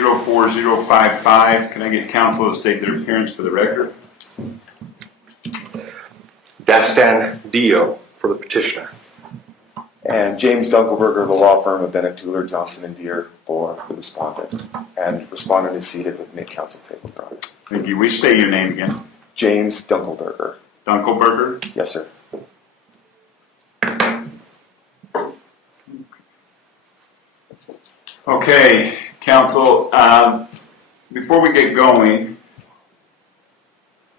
04055. Can I get counsel to state their appearance for the record? Dastan Dio for the petitioner. And James Dunkelberger, the law firm of Bennett, Tuller, Johnson, and Deere for the respondent. And respondent is seated with me at counsel table, Your Honor. Thank you. We state your name again. James Dunkelberger. Dunkelberger? Yes, sir. Okay, counsel, before we get going,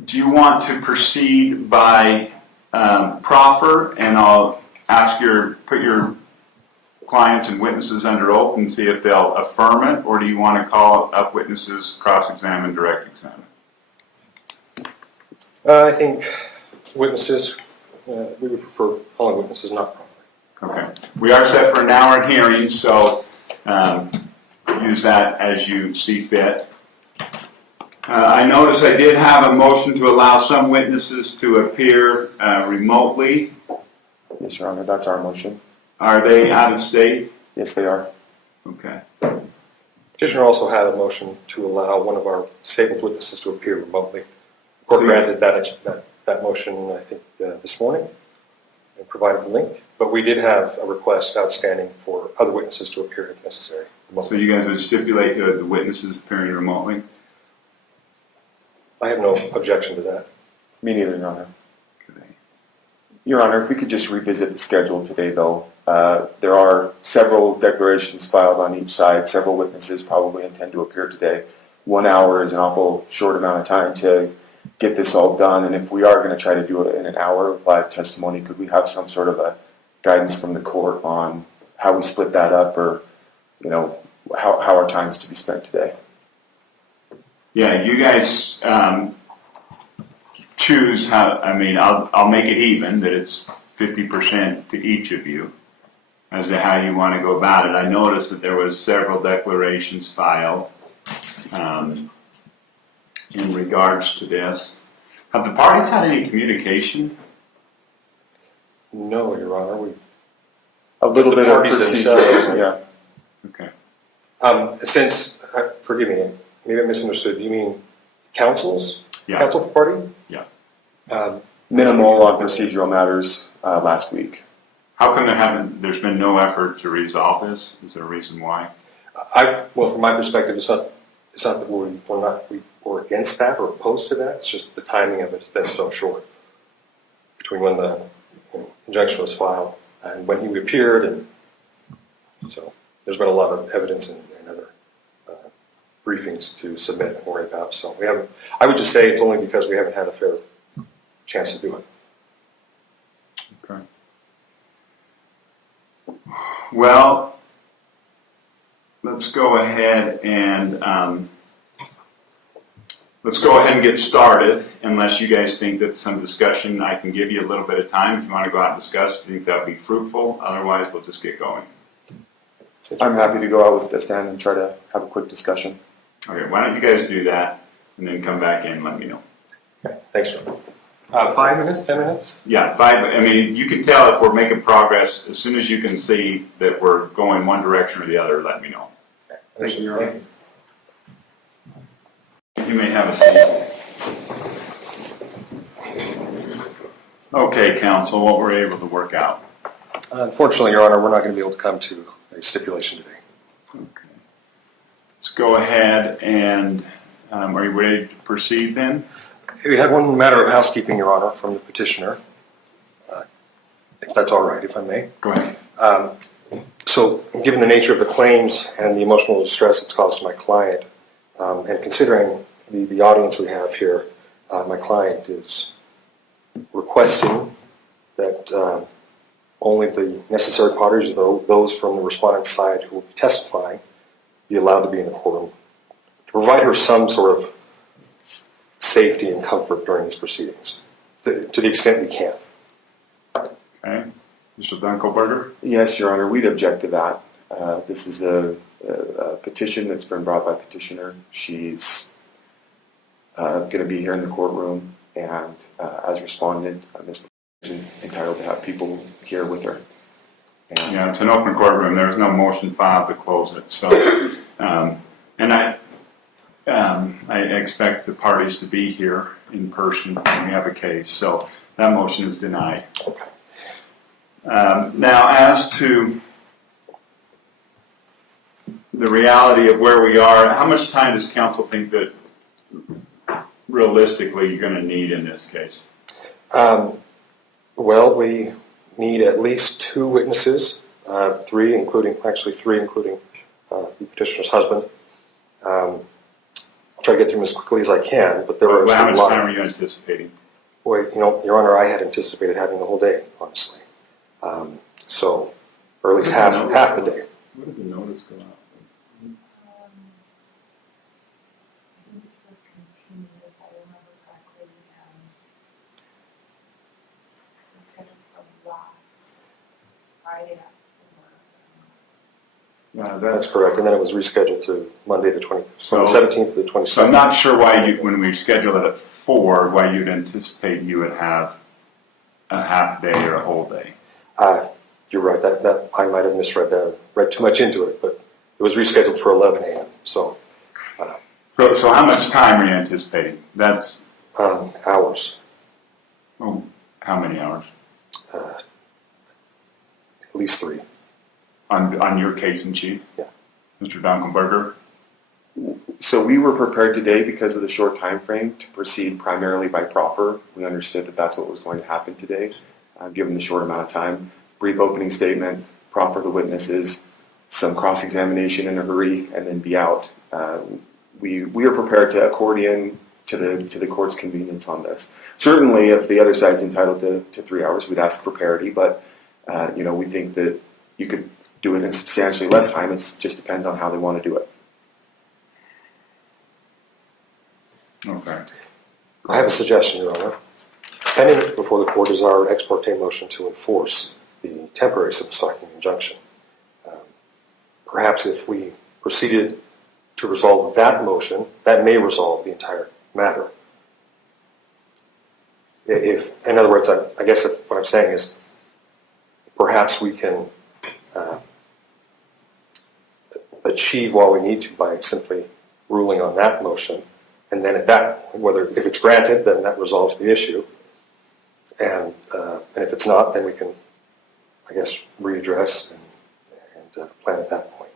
do you want to proceed by proffer, and I'll ask put your clients and witnesses under oath and see if they'll affirm it, or do you want to call up witnesses, cross-examine, direct examine? I think witnesses, we would prefer calling witnesses not properly. Okay. We are set for an hour in hearing, so use that as you see fit. I notice I did have a motion to allow some witnesses to appear remotely. Yes, Your Honor, that's our motion. Are they out of state? Yes, they are. Okay. Petitioner also had a motion to allow one of our disabled witnesses to appear remotely. The court granted that motion, I think, this morning and provided the link. But we did have a request outstanding for other witnesses to appear if necessary remotely. So you guys would stipulate the witnesses appearing remotely? I have no objection to that. Me neither, Your Honor. Okay. Your Honor, if we could just revisit the schedule today, though. There are several declarations filed on each side. Several witnesses probably intend to appear today. 1 hour is an awful short amount of time to get this all done. And if we are going to try to do it in an hour of live testimony, could we have some sort of a guidance from the court on how we split that up, or, you know, how our time is to be spent today? Yeah, you guys choose how. I mean, I'll make it even, that it's 50% to each of you as to how you want to go about it. I noticed that there was several declarations filed in regards to this. Have the parties had any communication? No, Your Honor. A little bit of procedure, yeah. Okay. Forgive me, maybe I misunderstood. Do you mean counsels? Yeah. Counsel for party? Yeah. Minimal on procedural matters last week. How come there's been no effort to resolve this? Is there a reason why? Well, from my perspective, it's not that we're against that or opposed to that. It's just the timing of it has been so short between when the injunction was filed and when he appeared, and so there's been a lot of evidence and other briefings to submit and worry about. So we haven't. I would just say it's only because we haven't had a fair chance to do it. Okay. Well, let's go ahead and get started. Unless you guys think that some discussion, I can give you a little bit of time if you want to go out and discuss. Do you think that would be fruitful? Otherwise, we'll just get going. I'm happy to go out with this and try to have a quick discussion. Okay, why don't you guys do that and then come back in and let me know. Okay, thanks, John. 5 minutes, 10 minutes? Yeah, 5. I mean, you can tell if we're making progress as soon as you can see that we're going one direction or the other. Let me know. Okay. Thank you, Your Honor. You may have a seat. Okay, counsel, what we're able to work out. Unfortunately, Your Honor, we're not going to be able to come to a stipulation today. Okay. Let's go ahead and, are you ready to proceed then? We had one matter of housekeeping, Your Honor, from the petitioner, if that's all right, if I may. Go ahead. So, given the nature of the claims and the emotional distress it's caused to my client, and considering the audience we have here, my client is requesting that only the necessary parties, those from the respondent's side who will be testifying, be allowed to be in the courtroom, to provide her some sort of safety and comfort during these proceedings, to the extent we can. Okay. Mr. Dunkelberger? Yes, Your Honor, we'd object to that. This is a petition that's been brought by petitioner. She's going to be here in the courtroom, and as respondent, Ms. is entitled to have people here with her. And yeah, it's an open courtroom. There was no motion filed to close it. So, and I expect the parties to be here in person when we have a case, so that motion is denied. Okay. Now, as to the reality of where we are, how much time does council think that realistically you're going to need in this case? Well, we need at least 2 witnesses, three including the petitioner's husband. I'll try to get through them as quickly as I can, but there are Well, how a much lot. time are you anticipating? Well, Your Honor, I had anticipated having the whole day, honestly. Or at least half the day. What did the notice go out? I think this was continued, if I remember correctly. This was scheduled for last Friday at 4. That's correct, and then it was rescheduled to Monday the 20th, from the So- 17th to the 22nd. So I'm not sure why when we scheduled it at 4, why you'd anticipate you would have a half day or a whole day. You're right, that I might have misread that, read too much into it, but it was rescheduled for 11 a.m., so So how much time are you anticipating? That's, hours. oh, how many hours? At least 3. On your case in chief? Yeah. Mr. Dunkelberger? So we were prepared today because of the short time frame to proceed primarily by proffer. We understood that that's what was going to happen today, given the short amount of time. Brief opening statement, proffer the witnesses, some cross-examination in a hurry, and then be out. We are prepared to accordion to the court's convenience on this. Certainly, if the other side's entitled to 3 hours, we'd ask for parity, but we think that you could do it in substantially less time. It just depends on how they want to do it. Okay. I have a suggestion, Your Honor. Pending before the court is our ex parte motion to enforce the temporary civil stalking injunction. Perhaps if we proceeded to resolve that motion, that may resolve the entire matter. In other words, I guess what I'm saying is perhaps we can achieve what we need to by simply ruling on that motion, and then if it's granted, then that resolves the issue, and if it's not, then we can, I guess, readdress and plan at that point.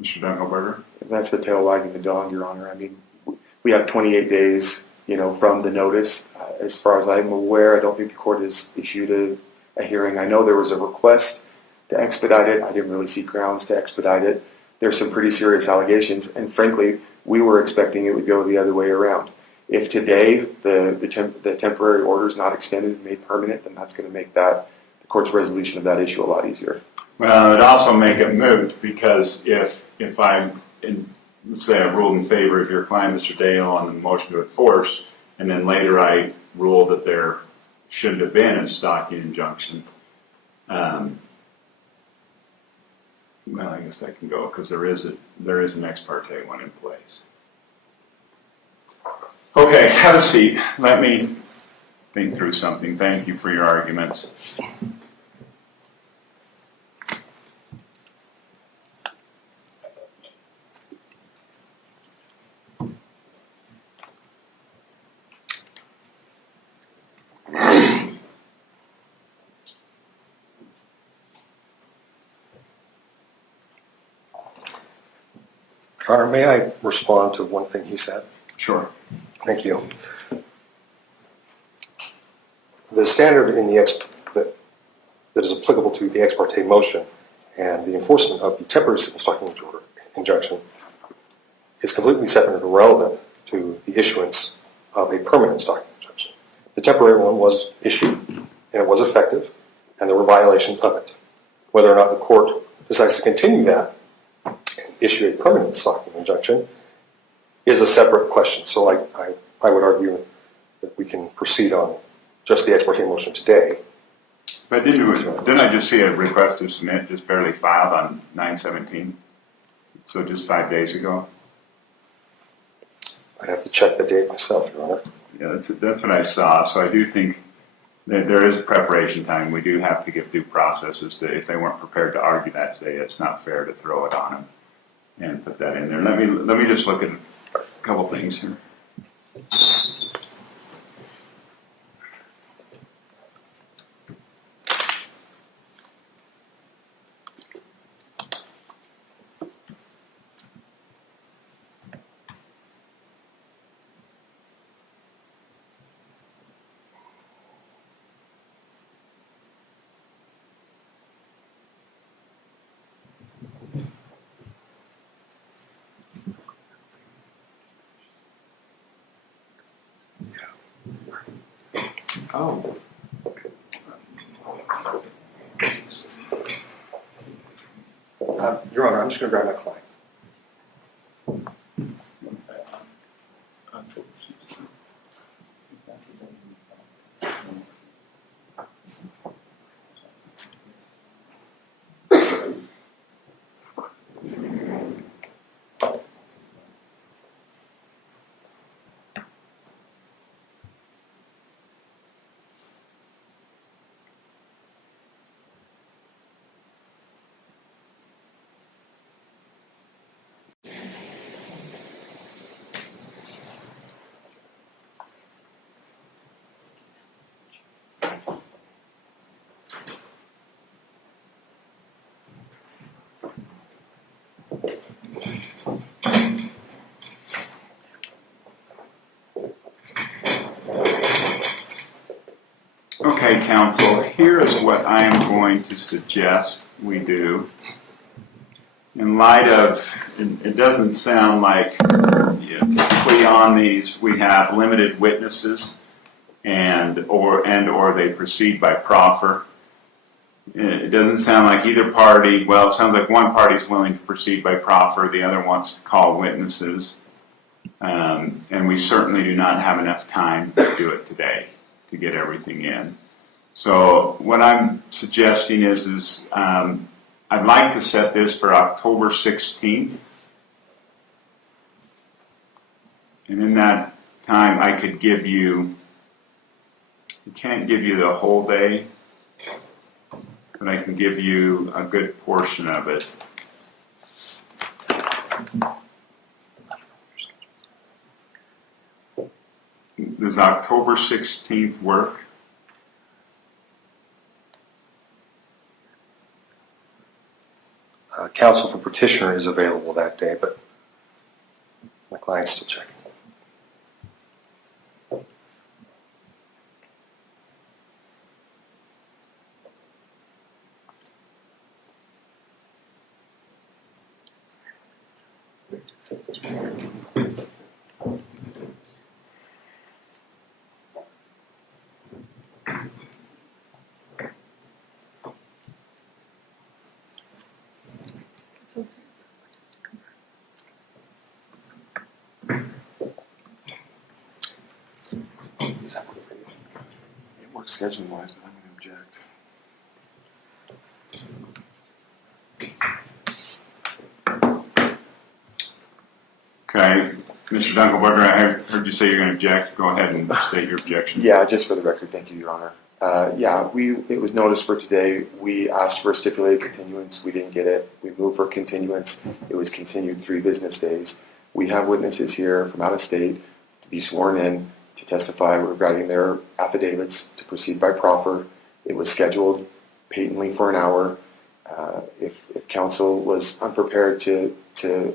Mr. Dunkelberger? That's the tail wagging the dog, Your Honor. I mean, we have 28 days, from the notice. As far as I'm aware, I don't think the court has issued a hearing. I know there was a request to expedite it. I didn't really see grounds to expedite it. There's some pretty serious allegations, and frankly, we were expecting it would go the other way around. If today the temporary order is not extended and made permanent, then that's going to make the court's resolution of that issue a lot easier. Well, it'd also make it moot, because if let's say I ruled in favor of your client, Mr. Dale, on the motion to enforce, and then later I ruled that there shouldn't have been a stalking injunction, well, I guess that can go, because there is an ex parte one in place. Okay, have a seat. Let me think through something. Thank you for your arguments. Your Honor, may I respond to one thing he said? Sure. Thank you. The standard that is applicable to the ex parte motion and the enforcement of the temporary civil stalking injunction is completely separate and irrelevant to the issuance of a permanent stalking injunction. The temporary one was issued, and it was effective, and there were violations of it. Whether or not the court decides to continue that and issue a permanent stalking injunction is a separate question. So I would argue that we can proceed on just the ex parte motion today. But didn't I just see a request to submit just barely filed on 9/17? So just 5 days ago? I'd have to check the date myself, Your Honor. Yeah, that's what I saw. So I do think that there is preparation time. We do have to give due processes to, if they weren't prepared to argue that today, it's not fair to throw it on them and put that in there. Let me just look at couple things here. Oh. Your Honor, I'm just going to grab my client. Okay, counsel, here is what I am going to suggest we do. In light of, it doesn't sound like typically on these we have limited witnesses and or they proceed by proffer. It doesn't sound like either party, well, it sounds like one party is willing to proceed by proffer, the other wants to call witnesses. And we certainly do not have enough time to do it today to get everything in. So what I'm suggesting is I'd like to set this for October 16th. And in that time I could give you, I can't give you the whole day, but I can give you a good portion of it. Does October 16th work? Counsel for petitioner is available that day, but my client's still checking. It works scheduling wise, but I'm going to object. Okay, Mr. Dunkelberger, I heard you say you're going to object. Go ahead and state your objection. Yeah, just for the record, thank you, Your Honor. It was noticed for today. We asked for a stipulated continuance. We didn't get it. We moved for continuance. It was continued 3 business days. We have witnesses here from out of state to be sworn in to testify regarding their affidavits to proceed by proffer. It was scheduled patently for an hour. If counsel was unprepared to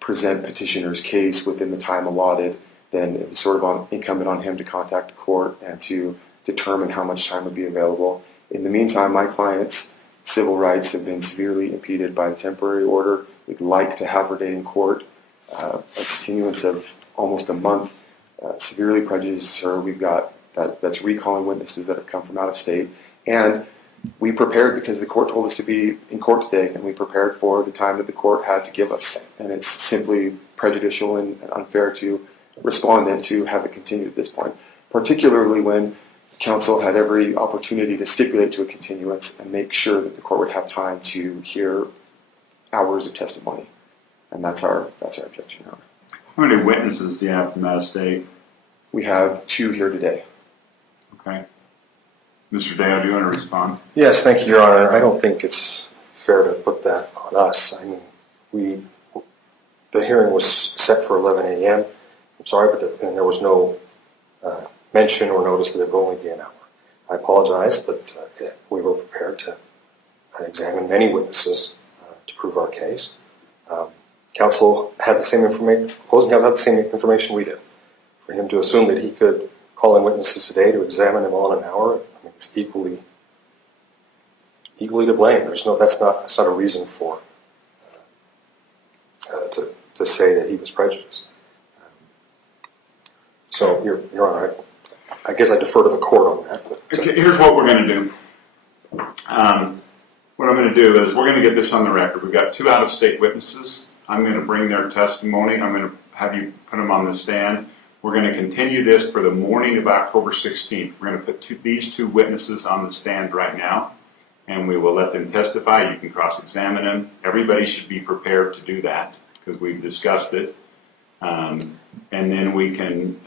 present petitioner's case within the time allotted, then it was sort of incumbent on him to contact the court and to determine how much time would be available. In the meantime, my client's civil rights have been severely impeded by the temporary order. We'd like to have her day in court. A continuance of almost a month severely prejudices her. We've got that's recalling witnesses that have come from out of state. And we prepared because the court told us to be in court today, and we prepared for the time that the court had to give us. And it's simply prejudicial and unfair to respondent to have it continued at this point, particularly when counsel had every opportunity to stipulate to a continuance and make sure that the court would have time to hear hours of testimony. And that's our objection, Your Honor. How many witnesses do you have from out of state? We have 2 here today. Okay. Mr. Dale, do you want to respond? Yes, thank you, Your Honor. I don't think it's fair to put that on us. I mean, the hearing was set for 11 a.m. I'm sorry, but and there was no mention or notice that it would only be an hour. I apologize, but we were prepared to examine many witnesses to prove our case. Counsel had the same information, opposing counsel had the same information we did. For him to assume that he could call in witnesses today to examine them all in an hour, I mean, it's equally to blame. That's not a reason for to say that he was prejudiced. So, Your Honor, I guess I defer to the court on that. But, okay, here's what we're going to do. What I'm going to do is we're going to get this on the record. We've got 2 out-of-state witnesses. I'm going to bring their testimony. I'm going to have you put them on the stand. We're going to continue this for the morning of October 16th. We're going to put these 2 witnesses on the stand right now, and we will let them testify. You can cross-examine them. Everybody should be prepared to do that because we've discussed it. And then we can,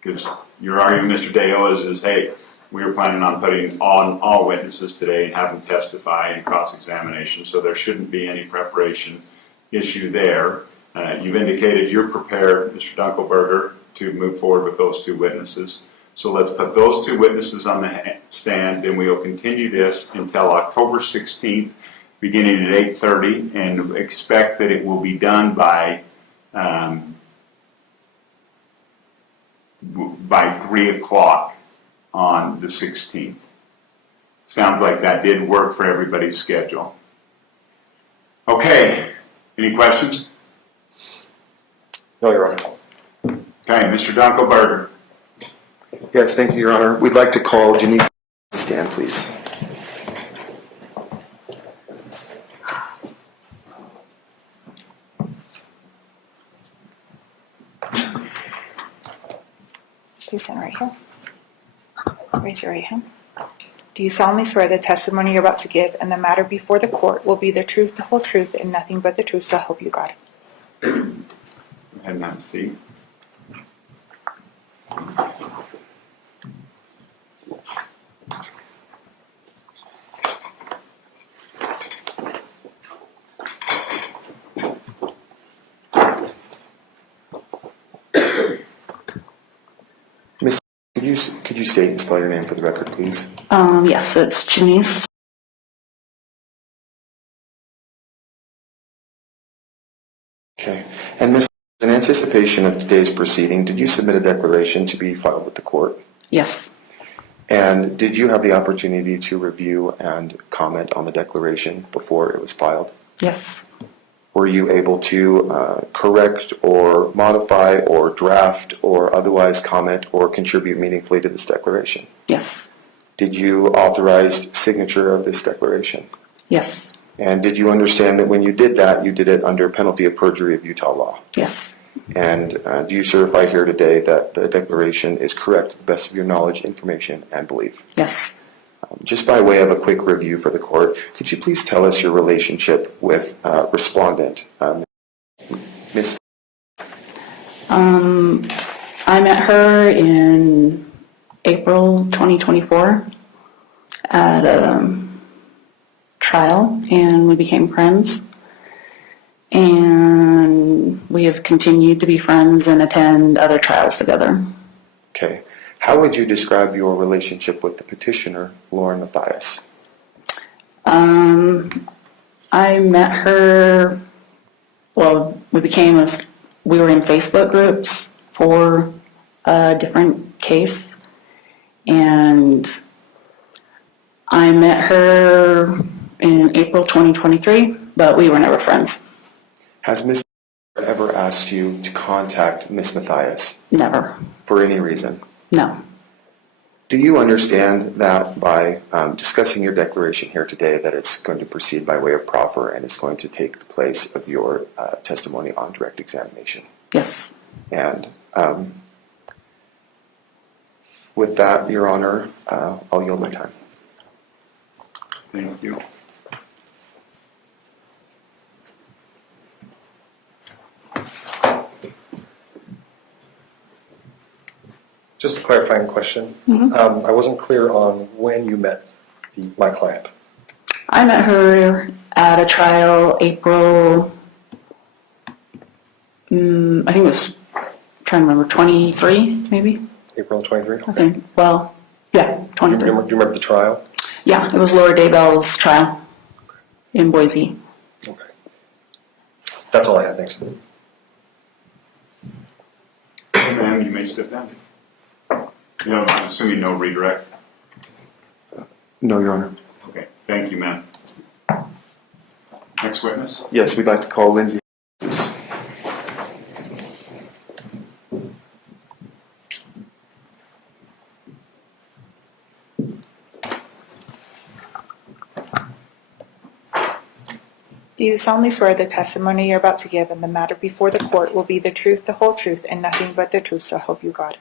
because your argument, Mr. Deo, is, hey, we were planning on putting on all witnesses today and have them testify in cross-examination, so there shouldn't be any preparation issue there. You've indicated you're prepared, Mr. Dunkelberger, to move forward with those 2 witnesses. So let's put those 2 witnesses on the stand, and we'll continue this until October 16th, beginning at 8:30, and expect that it will be done by 3 o'clock on the 16th. Sounds like that did work for everybody's schedule. Okay, any questions? no, Your Honor. Okay, Mr. Dunkelberger. Yes, thank you, Your Honor. We'd like to call Janice to the stand, please. Please stand right here. Raise your right hand. Do you solemnly swear the testimony you're about to give and the matter before the court will be the truth, the whole truth, and nothing but the truth, so help you God? Go ahead and have a seat. Miss, could you state and spell your name for the record, please? Yes, it's Janice. Okay. And Miss, in anticipation of today's proceeding, did you submit a declaration to be filed with the court? Yes. And did you have the opportunity to review and comment on the declaration before it was filed? Yes. Were you able to correct or modify or draft or otherwise comment or contribute meaningfully to this declaration? Yes. Did you authorize signature of this declaration? Yes. And did you understand that when you did that, you did it under penalty of perjury of Utah law? Yes. And do you certify here today that the declaration is correct to the best of your knowledge, information, and belief? Yes. Just by way of a quick review for the court, could you please tell us your relationship with respondent, Ms. I met her in April 2024 at a trial, and we became friends. And we have continued to be friends and attend other trials together. Okay. How would you describe your relationship with the petitioner, Lauren Matthias? I met her, well, we were in Facebook groups for a different case, and I met her in April 2023, but we were never friends. Has Ms. ever asked you to contact Ms. Matthias? Never. For any reason? No. Do you understand that by discussing your declaration here today that it's going to proceed by way of proffer and it's going to take the place of your testimony on direct examination? Yes. And with that, Your Honor, I'll yield my time. Thank you. Just a clarifying question. I wasn't clear on when you met my client. I met her at a trial April I think it was, I'm trying to remember, 23 maybe? April 23? I think, well, yeah, Do you 23. remember the trial? Yeah, it was Laura Daybell's trial in Boise. Okay. That's all I had, thanks. Ma'am, you may step down. You know, I'm assuming no redirect. No, Your Honor. Okay, thank you, ma'am. Next witness. Yes, we'd like to call Lindsay, please. Do you solemnly swear the testimony you're about to give and the matter before the court will be the truth, the whole truth, and nothing but the truth, so help you God?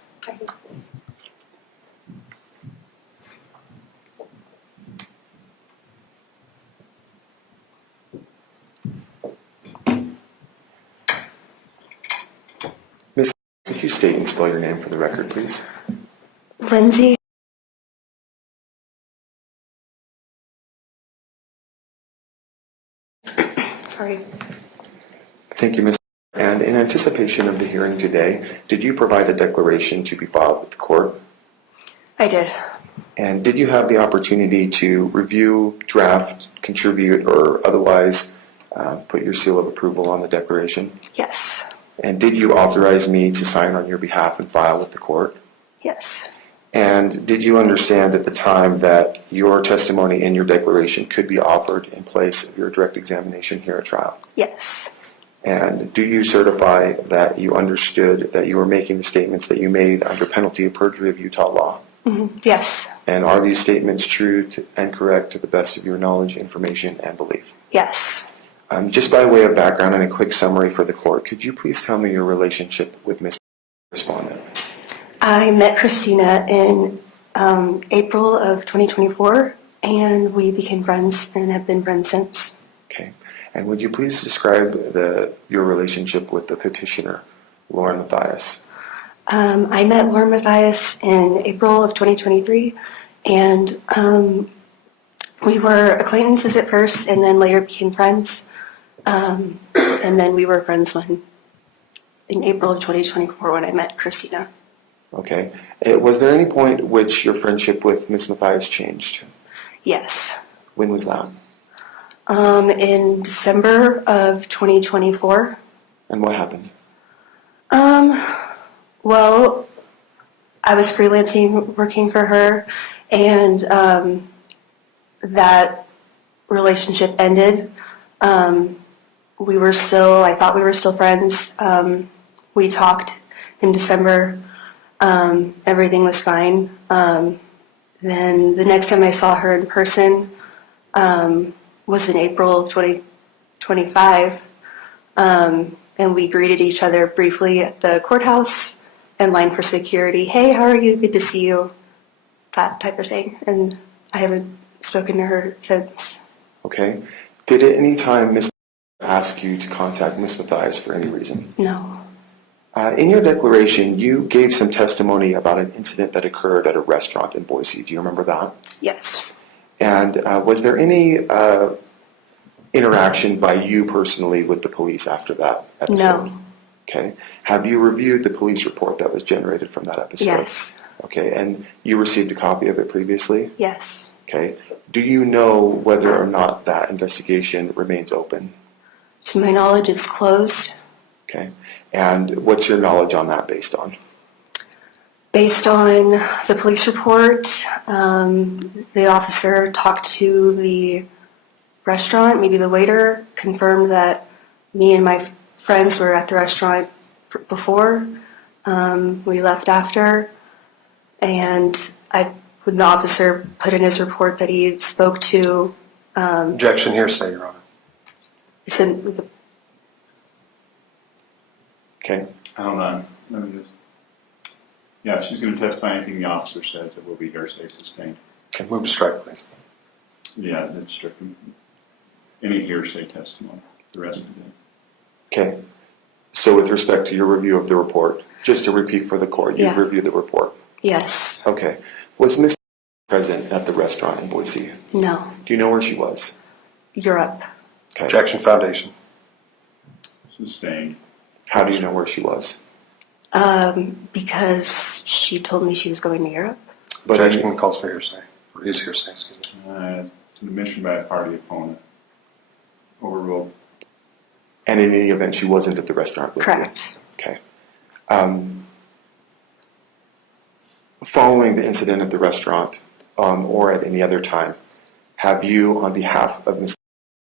Miss, could you state and spell your name for the record, please? Lindsay. Sorry. Thank you, Ms. And in anticipation of the hearing today, did you provide a declaration to be filed with the court? I did. And did you have the opportunity to review, draft, contribute, or otherwise put your seal of approval on the declaration? Yes. And did you authorize me to sign on your behalf and file with the court? Yes. And did you understand at the time that your testimony and your declaration could be offered in place of your direct examination here at trial? Yes. And do you certify that you understood that you were making the statements that you made under penalty of perjury of Utah law? Yes. And are these statements true and correct to the best of your knowledge, information, and belief? Yes. Just by way of background and a quick summary for the court, could you please tell me your relationship with Ms. Respondent? I met Christina in April of 2024, and we became friends and have been friends since. Okay. And would you please describe your relationship with the petitioner, Lauren Matthias? I met Lauren Matthias in April of 2023, and we were acquaintances at first and then later became friends. And then we were friends in April of 2024 when I met Christina. Okay. Was there any point at which your friendship with Ms. Matthias changed? Yes. When was that? In December of 2024. And what happened? Well, I was freelancing, working for her, and that relationship ended. I thought we were still friends. We talked in December. Everything was fine. Then the next time I saw her in person was in April of 2025. And we greeted each other briefly at the courthouse and lined for security. Hey, how are you? Good to see you. That type of thing. And I haven't spoken to her since. Okay. Did at any time Ms. ask you to contact Ms. Matthias for any reason? No. In your declaration, you gave some testimony about an incident that occurred at a restaurant in Boise. Do you remember that? Yes. And was there any interaction by you personally with the police after that episode? No. Okay. Have you reviewed the police report that was generated from that episode? Yes. Okay. And you received a copy of it previously? Yes. Okay. Do you know whether or not that investigation remains open? To my knowledge, it's closed. Okay. And what's your knowledge on that based on? Based on the police report, the officer talked to the restaurant, maybe the waiter, confirmed that me and my friends were at the restaurant before. We left after, and the officer put in his report that he spoke to. Objection, hearsay, Your Honor. It's in the, Okay. Hold on, let me just, yeah, if she's going to testify anything the officer says, it will be hearsay sustained. Okay, move to strike, please. Yeah, that's stricken. Any hearsay testimony, the rest of it. Okay. So with respect to your review of the report, just to repeat for the court, you've Yeah. reviewed the report. yes. Okay. Was Ms. present at the restaurant in Boise? No. Do you know where she was? Europe. Okay. Objection, foundation. Sustained. How do you know where she was? Because she told me she was going to Europe. But Objection calls for hearsay, or is hearsay, excuse me. To the mission by a party opponent. Overruled. And in any event, she wasn't at the restaurant with you? Correct. Okay. Following the incident at the restaurant, or at any other time, have you, on behalf of Ms.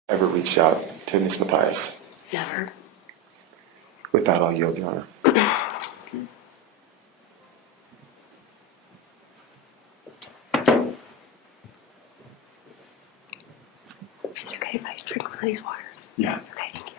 ever reached out to Ms. Matthias? Never. With that, I'll yield, Your Honor. Is it okay if I drink one of these waters? Yeah. Okay, thank you.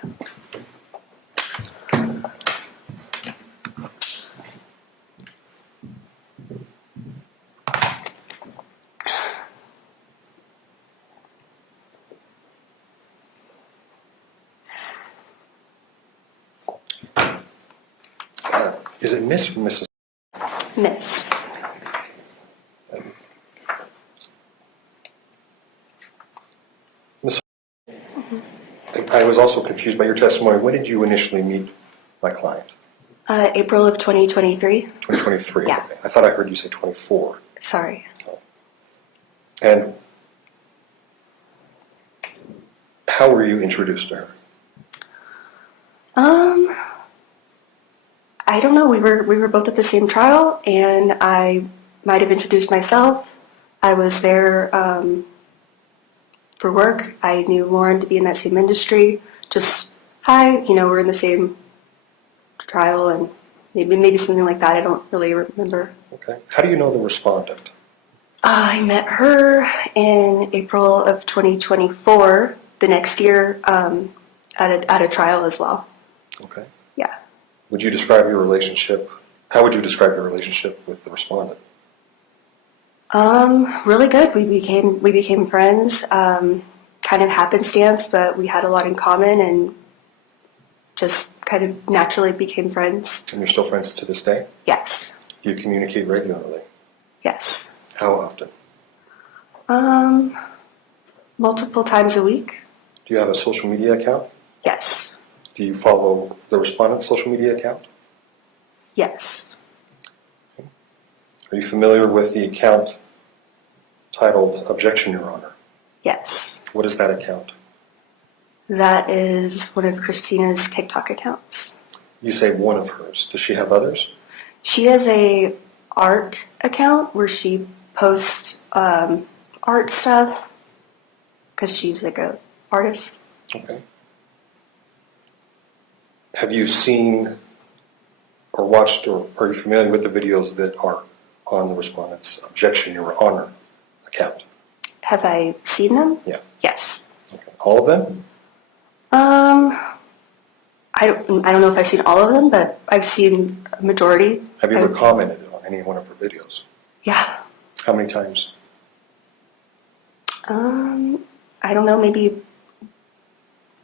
Is it Miss or Mrs.? Miss. Miss. I was also confused by your testimony. When did you initially meet my client? April of 2023. 2023? Yeah. Okay. I thought I heard you say 24. Sorry. And how were you introduced to her? I don't know. We were both at the same trial, and I might have introduced myself. I was there for work. I knew Lauren to be in that same industry. Just, hi, we're in the same trial, and maybe something like that. I don't really remember. Okay. How do you know the respondent? I met her in April of 2024, the next year, at a trial as well. Okay. Yeah. Would you describe your relationship? How would you describe your relationship with the respondent? Really good. We became friends. Kind of happenstance, but we had a lot in common, and just kind of naturally became friends. And you're still friends to this day? Yes. Do you communicate regularly? Yes. How often? Multiple times a week. Do you have a social media account? Yes. Do you follow the respondent's social media account? Yes. Are you familiar with the account titled Objection, Your Honor? Yes. What is that account? That is one of Christina's TikTok accounts. You say one of hers. Does she have others? She has a art account where she posts art stuff because she's like a artist. Okay. Have you seen or watched, or are you familiar with the videos that are on the respondent's Objection, Your Honor account? Have I seen them? Yeah. Yes. Okay. All of them? I don't know if I've seen all of them, but I've seen a majority. Have you ever commented on any one of her videos? Yeah. How many times? I don't know, maybe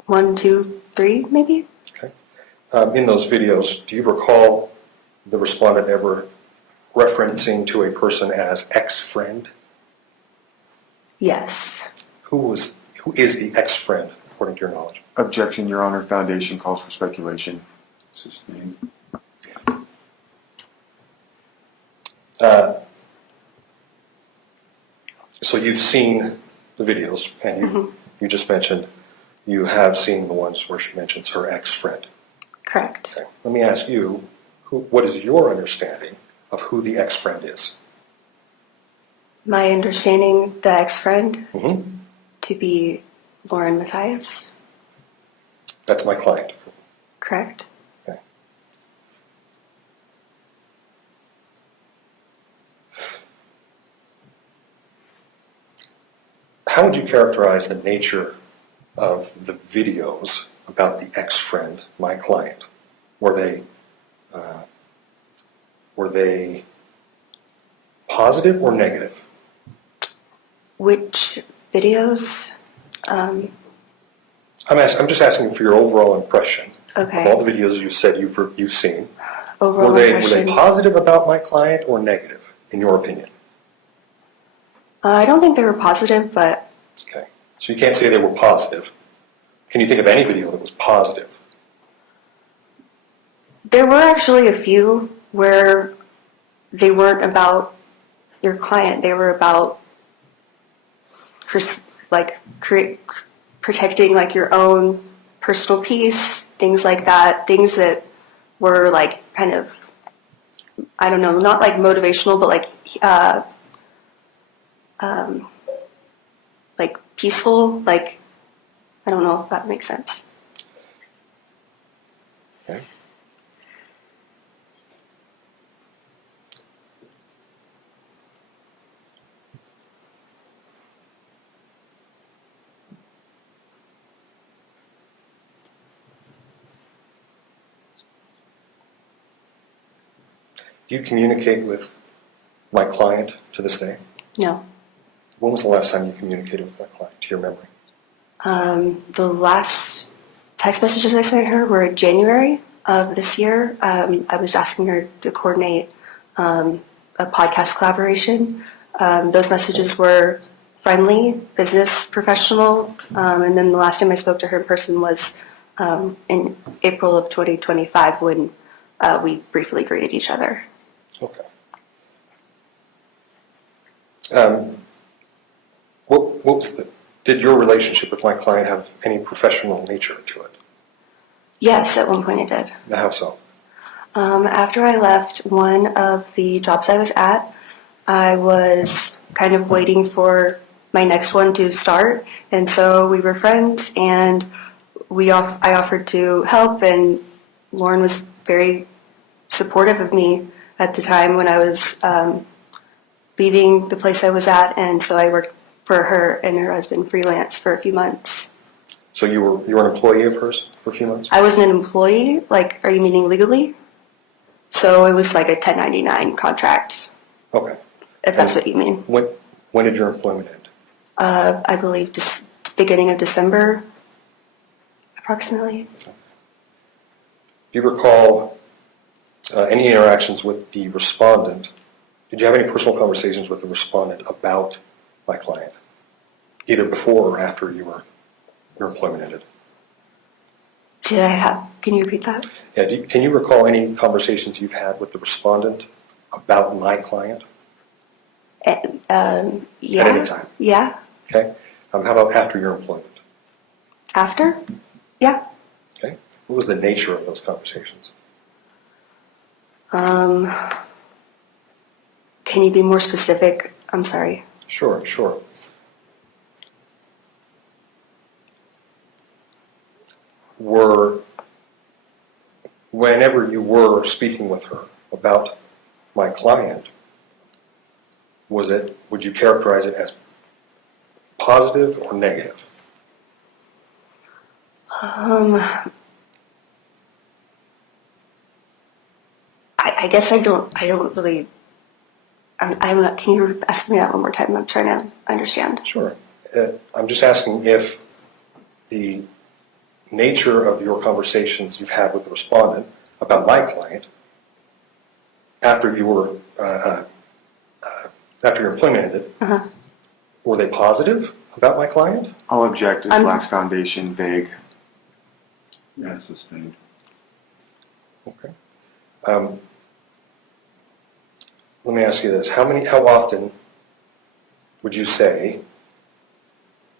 1, 2, 3, maybe? Okay. In those videos, do you recall the respondent ever referencing to a person as ex-friend? Yes. Who is the ex-friend, according to your knowledge? Objection, Your Honor. Foundation calls for speculation. Sustained. So you've seen the videos, and you just mentioned you have seen the ones where she mentions her ex-friend. Correct. Okay. Let me ask you, what is your understanding of who the ex-friend is? My understanding, the ex-friend Mm-hmm. to be Lauren Matthias. That's my client. Correct. Okay. How would you characterize the nature of the videos about the ex-friend, my client? Were they positive or negative? Which videos? I'm just asking for your overall impression Okay. of all the videos you said you've seen. Overall Were they impression. positive about my client or negative, in your opinion? I don't think they were positive, but Okay, so you can't say they were positive. Can you think of any video that was positive? There were actually a few where they weren't about your client. They were about protecting like your own personal peace, things like that. Things that were like kind of, I don't know, not like motivational, but like peaceful. Like, I don't know if that makes sense. Okay. Do you communicate with my client to this day? No. When was the last time you communicated with my client, to your memory? The last text messages I sent her were in January of this year. I was asking her to coordinate a podcast collaboration. Those messages were friendly, business, professional, and then the last time I spoke to her in person was in April of 2025 when we briefly greeted each other. Okay. Did your relationship with my client have any professional nature to it? Yes, at one point it did. How so? After I left one of the jobs I was at, I was kind of waiting for my next one to start, and so we were friends, and I offered to help, and Lauren was very supportive of me at the time when I was leaving the place I was at, and so I worked for her and her husband freelance for a few months. So you were an employee of hers for a few months? I wasn't an employee, like, are you meaning legally? So it was like a 1099 contract, Okay. if that's what you mean. When did your employment end? I believe just beginning of December, approximately. Do you recall any interactions with the respondent? Did you have any personal conversations with the respondent about my client, either before or after your employment ended? Can you repeat that? Yeah. Can you recall any conversations you've had with the respondent about my client? Yeah. At any time? Yeah. Okay. How about after your employment? After? Yeah. Okay. What was the nature of those conversations? Can you be more specific? I'm sorry. Sure. Whenever you were speaking with her about my client, would you characterize it as positive or negative? I guess I don't really. I'm not. Can you ask me that one more time? I'm trying to understand. Sure. I'm just asking if the nature of your conversations you've had with the respondent about my client after your employment ended, were they positive about my client? I'll object. This lacks foundation, vague. Yeah, sustained. Okay. Let me ask you this: how often would you say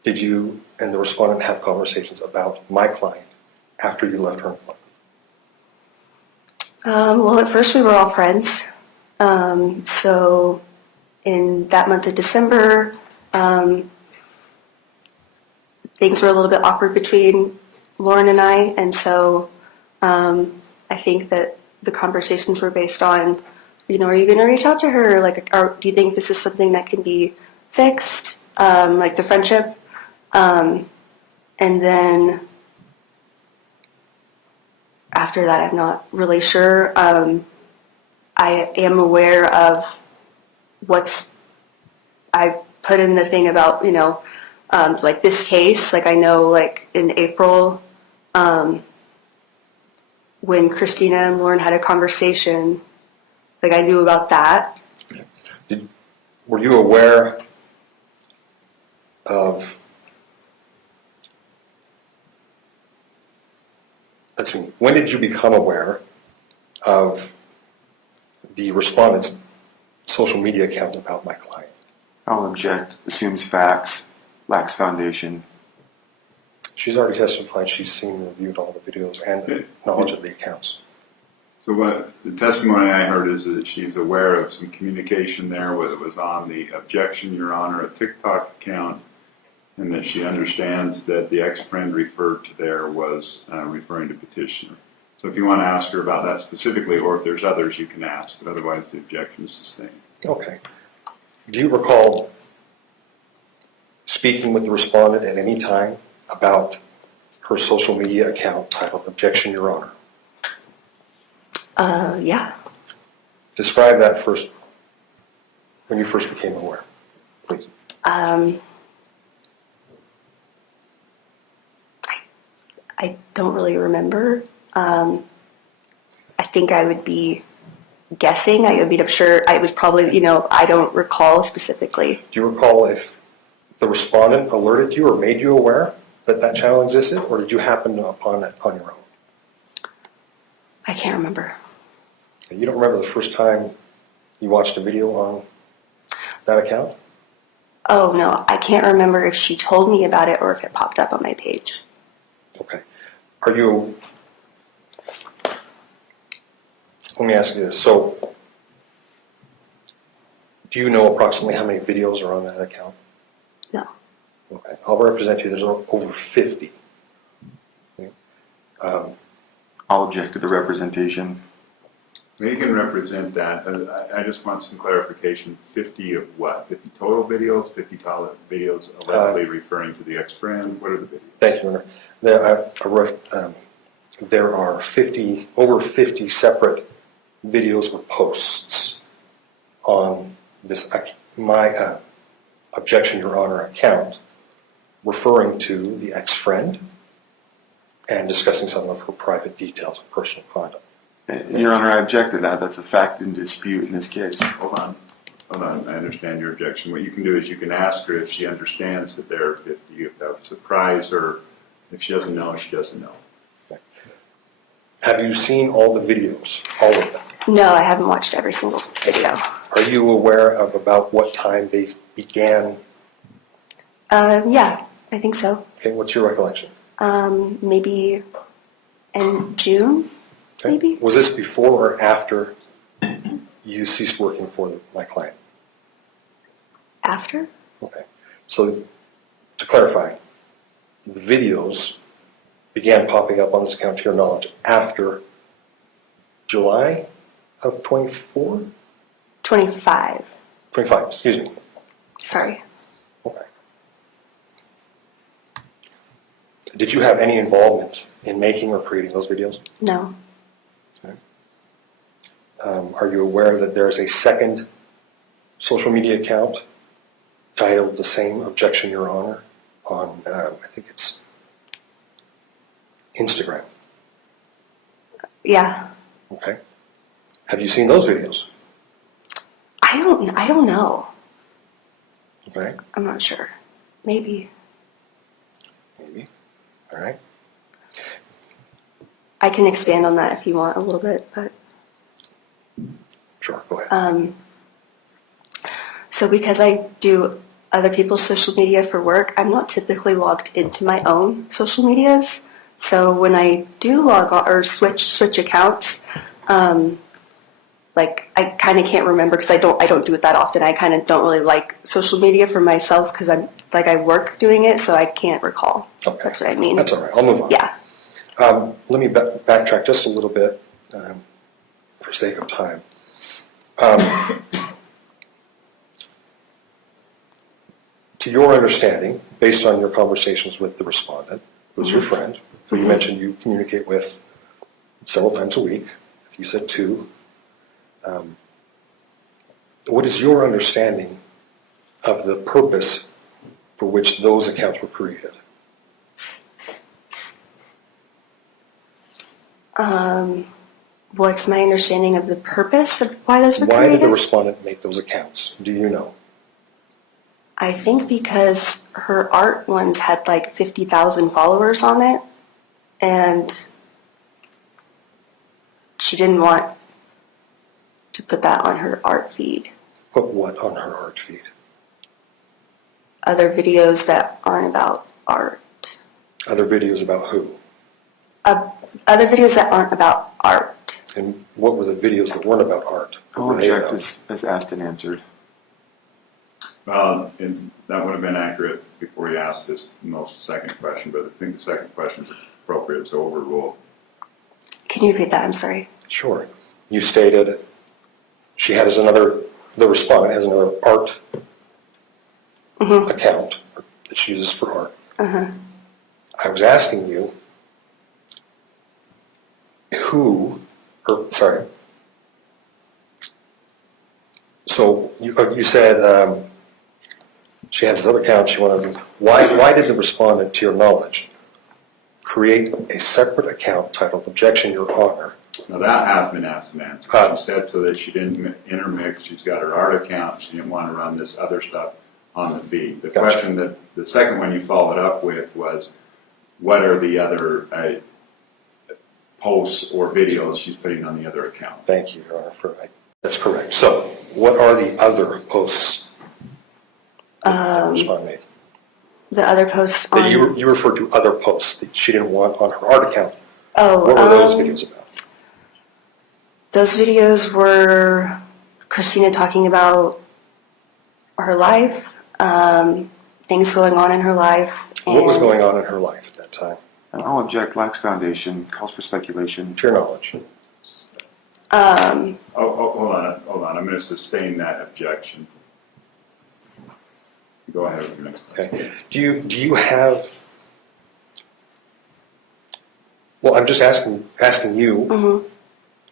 did you and the respondent have conversations about my client after you left her employment? Well, at first we were all friends. So in that month of December, things were a little bit awkward between Lauren and I, and so I think that the conversations were based on, are you going to reach out to her? Like, do you think this is something that can be fixed? Like the friendship. And then after that, I'm not really sure. I am aware of I put in the thing about, like this case. Like I know, like in April, when Christina and Lauren had a conversation, like I knew about that. Were you aware of? Let's see. When did you become aware of the respondent's social media account about my client. I'll object. Assumes facts, lacks foundation. She's already testified she's seen and reviewed all the videos and knowledge of the accounts. So what the testimony I heard is that she's aware of some communication there, whether it was on the objection, Your Honor, a TikTok account, and that she understands that the ex-friend referred to there was referring to petitioner. So if you want to ask her about that specifically, or if there's others, you can ask, but otherwise the objection is sustained. Okay. Do you recall speaking with the respondent at any time about her social media account titled Objection, Your Honor? Yeah. Describe that first, when you first became aware, please. I don't really remember. I think I would be guessing. I would be sure. I was probably, I don't recall specifically. Do you recall if the respondent alerted you or made you aware that that channel existed, or did you happen upon it on your own? I can't remember. You don't remember the first time you watched a video on that account? Oh, no. I can't remember if she told me about it or if it popped up on my page. Okay. Are you... Let me ask you this. So, do you know approximately how many videos are on that account? No. Okay. I'll represent you. There's over 50. Okay. I'll object to the representation. You can represent that. I just want some clarification. 50 of what? 50 total videos? 50 total videos allegedly referring to the ex-friend? What are the videos? Thank you, Your Honor. There are over 50 separate videos or posts on this my Objection, Your Honor account referring to the ex-friend and discussing some of her private details of personal conduct. Your Honor, I object to that. That's a fact in dispute in this case. Hold on. I understand your objection. What you can do is you can ask her if she understands that there are 50, if that would surprise her. If she doesn't know, she doesn't know. Okay. Have you seen all the videos, all of them? No, I haven't watched every single video. Are you aware of about what time they began? Yeah, I think so. Okay, what's your recollection? Maybe in June, Okay. maybe? Was this before or after you ceased working for my client? After? Okay. So, to clarify, the videos began popping up on this account, to your knowledge, after July of 24? 25. 25, excuse me. Sorry. Okay. Did you have any involvement in making or creating those videos? No. Okay. Are you aware that there is a second social media account titled the same Objection, Your Honor on, I think it's Instagram? Yeah. Okay. Have you seen those videos? I don't know. Okay. I'm not sure. Maybe. Maybe. All right. I can expand on that if you want a little bit, but Sure, go ahead. so because I do other people's social media for work, I'm not typically logged into my own social medias. So when I do log on or switch accounts, like I kind of can't remember because I don't do it that often. I kind of don't really like social media for myself because I work doing it, so I can't recall. Okay. That's what I mean. That's all right. I'll move on. Yeah. Let me backtrack just a little bit for sake of time. To your understanding, based on your conversations with the respondent, who's your friend, who you mentioned you communicate with several times a week, you said 2, what is your understanding of the purpose for which those accounts were created? What's my understanding of the purpose of why those were Why created? did the respondent make those accounts? Do you know? I think because her art ones had like 50,000 followers on it, and she didn't want to put that on her art feed. Put what on her art feed? Other videos that aren't about art. Other videos about who? Other videos that aren't about art. And what were the videos that weren't about art? What I'll were they object about? as asked and answered. And that would have been accurate before you asked this most second question, but I think the second question is appropriate, so overrule. Can you repeat that? I'm sorry. Sure. You stated she has another, the respondent has another art account that she uses for art. I was asking you so you said she has this other account, she wanted, why did the respondent, to your knowledge, create a separate account titled Objection, Your Honor? Now that has been asked and answered. She said so that she didn't intermix, she's got her art account, she didn't want to run this other stuff on the feed. The Gotcha. question that, the second one you followed up with was, what are the other posts or videos she's putting on the other account? Thank you, Your Honor, for that. That's correct. So, what are the other posts that the respondent made? The other posts on... That you referred to other posts that she didn't want on her art account. Oh, What were those videos about? Those videos were Christina talking about her life, things going on in her life. What was going on in her life at that time, And I'll object, lacks foundation, calls for speculation. to your knowledge? Hold on, I'm going to sustain that objection. Go ahead with your next. Okay. Do you have? Well, I'm just asking you.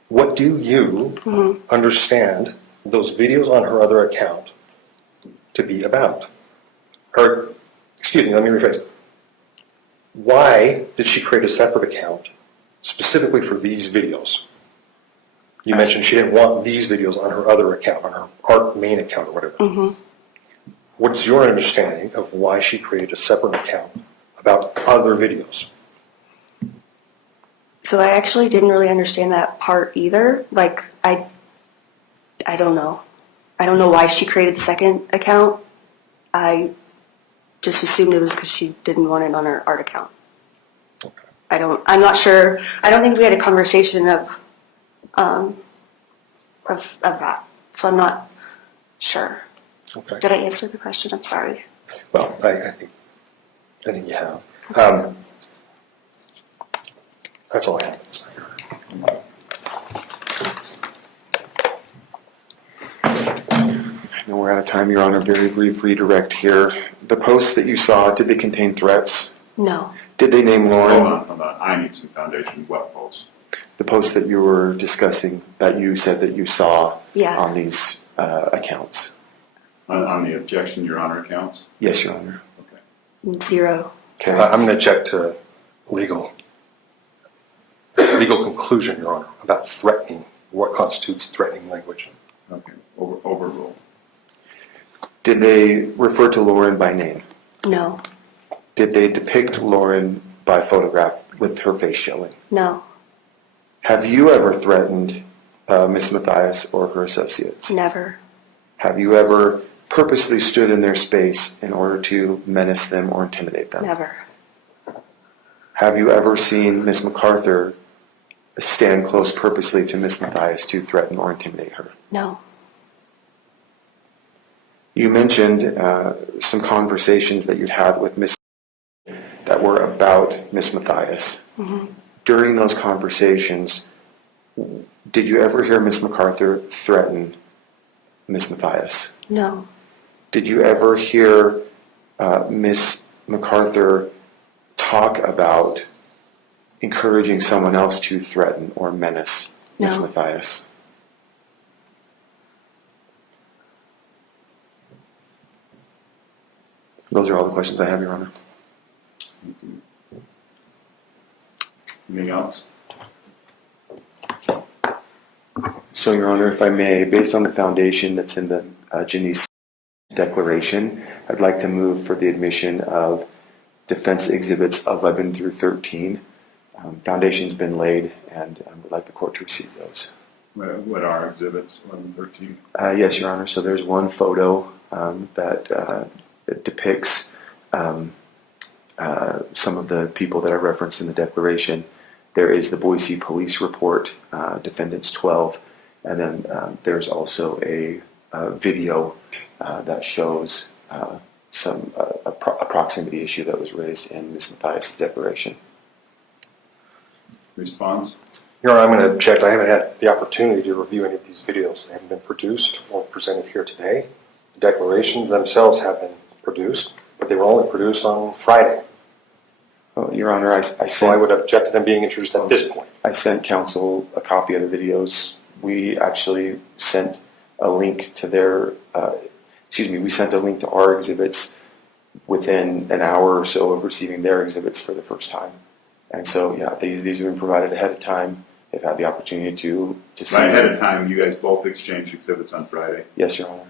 What do you understand those videos on her other account to be about? Or, excuse me, let me rephrase. Why did she create a separate account specifically for these videos? You mentioned she didn't want these videos on her other account, on her art main account or whatever. What's your understanding of why she created a separate account about other videos? So I actually didn't really understand that part either. Like, I don't know. I don't know why she created the second account. I just assumed it was because she didn't want it on her art account. Okay. I'm not sure. I don't think we had a conversation of that. So I'm not sure. Okay. Did I answer the question? I'm sorry. Well, I think you have. That's all I have. I know we're out of time, Your Honor. Very brief redirect here. The posts that you saw, did they contain threats? No. Did they name Lauren? Hold on. I need some foundation. What posts? The posts that you were discussing, that you said that you saw Yeah. on these accounts? On the objection, Your Honor accounts? Yes, Your Honor. Okay. 0. Okay. I'm going to check to legal conclusion, Your Honor, about threatening. What constitutes threatening language? Okay. Overrule. Did they refer to Lauren by name? No. Did they depict Lauren by photograph with her face showing? No. Have you ever threatened Ms. Matthias or her associates? Never. Have you ever purposely stood in their space in order to menace them or intimidate them? Never. Have you ever seen Ms. MacArthur stand close purposely to Ms. Matthias to threaten or intimidate her? No. You mentioned some conversations that you'd had with Ms. that were about Ms. Matthias. During those conversations, did you ever hear Ms. MacArthur threaten Ms. Matthias? No. Did you ever hear Ms. MacArthur talk about encouraging someone else to threaten or menace Ms. No. Matthias? Those are all the questions I have, Your Honor. Anything else? So, Your Honor, if I may, based on the foundation that's in the Janice Declaration, I'd like to move for the admission of Defense Exhibits 11 through 13. Foundation's been laid, and we'd like the court to receive those. What are exhibits 11, 13? Yes, Your Honor. So there's one photo that depicts some of the people that I referenced in the declaration. There is the Boise police report, defendants 12, and then there's also a video that shows a proximity issue that was raised in Ms. Matthias' declaration. Response? Your Honor, I'm going to object. I haven't had the opportunity to review any of these videos. They haven't been produced or presented here today. The declarations themselves have been produced, but they were only produced on Friday. Well, Your Honor, So I would object to them being introduced at this point. I sent counsel a copy of the videos. We actually sent a link to their, we sent a link to our exhibits within an hour or so of receiving their exhibits for the first time. And so, yeah, these have been provided ahead of time. They've had the opportunity to see. Right ahead of time, you guys both exchanged exhibits on Friday. Yes, Your Honor.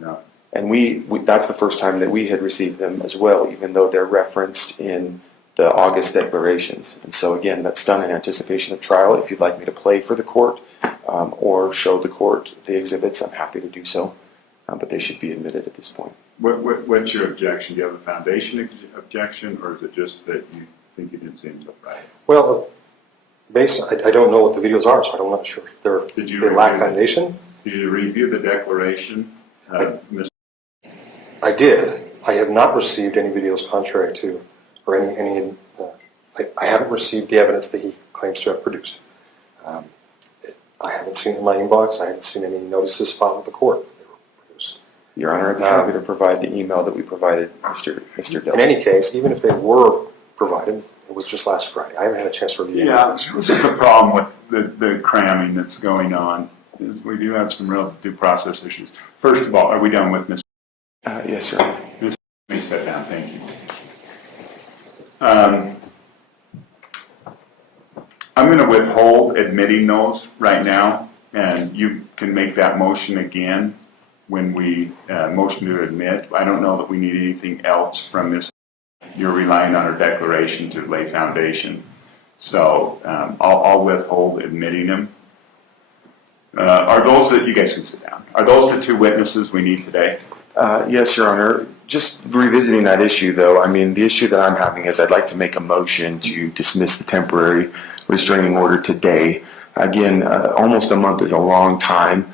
Yeah. And we that's the first time that we had received them as well, even though they're referenced in the August declarations. And so, again, that's done in anticipation of trial. If you'd like me to play for the court or show the court the exhibits, I'm happy to do so. But they should be admitted at this point. What's your objection? Do you have a foundation objection, or is it just that you think you didn't see them until Friday? Well, I don't know what the videos are, so I'm not sure if they lack foundation. Did you review the declaration, Ms.? I did. I have not received any videos contrary to, or I haven't received the evidence that he claims to have produced. I haven't seen it in my inbox. I haven't seen any notices filed with the court that they were produced. Your Honor, I'd be happy to provide the email that we provided Mr. Dell. In any case, even if they were provided, it was just last Friday. I haven't had a chance to review it. Yeah, this is the problem with the cramming that's going on. Is we do have some real due process issues. First of all, are we done with Ms.? Yes, Your Honor. Let me sit down, thank you. I'm going to withhold admitting those right now, and you can make that motion again when we motion to admit. I don't know that we need anything else from this. You're relying on our declaration to lay foundation. So I'll withhold admitting them. Are those that, you guys can sit down, are those the two witnesses we need today? Yes, Your Honor. Just revisiting that issue, though, I mean, the issue that I'm having is I'd like to make a motion to dismiss the temporary restraining order today. Again, almost a month is a long time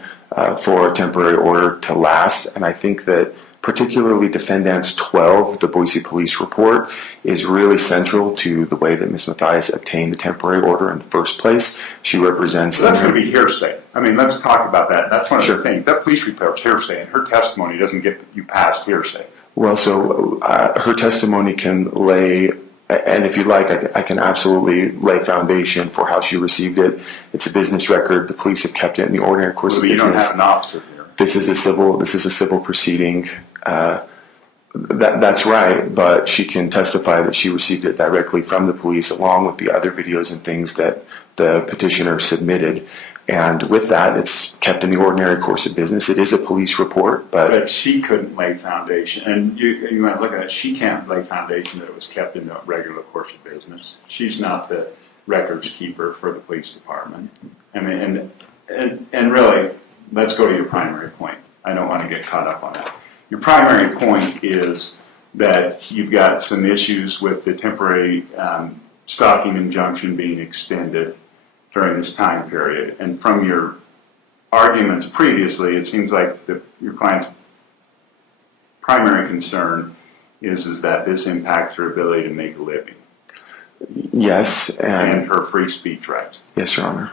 for a temporary order to last, and I think that particularly Defendants 12, the Boise Police Report, is really central to the way that Ms. Matthias obtained the temporary order in the first place. She represents... So that's going to be hearsay. I mean, let's talk about that. That's one of the things. That police report is hearsay, and her testimony doesn't get you past hearsay. Well, so her testimony can lay, and if you'd like, I can absolutely lay foundation for how she received it. It's a business record. The police have kept it in the ordinary course of business. You don't have an officer here. This is a civil proceeding. That's right, but she can testify that she received it directly from the police along with the other videos and things that the petitioner submitted. And with that, it's kept in the ordinary course of business. It is a police report, but she couldn't lay foundation. And you might look at it, she can't lay foundation that it was kept in the regular course of business. She's not the records keeper for the police department. I mean, and really, let's go to your primary point. I don't want to get caught up on that. Your primary point is that you've got some issues with the temporary stalking injunction being extended during this time period. And from your arguments previously, it seems like your client's primary concern is that this impacts her ability to make a living. Yes. And her free speech rights. Yes, Your Honor.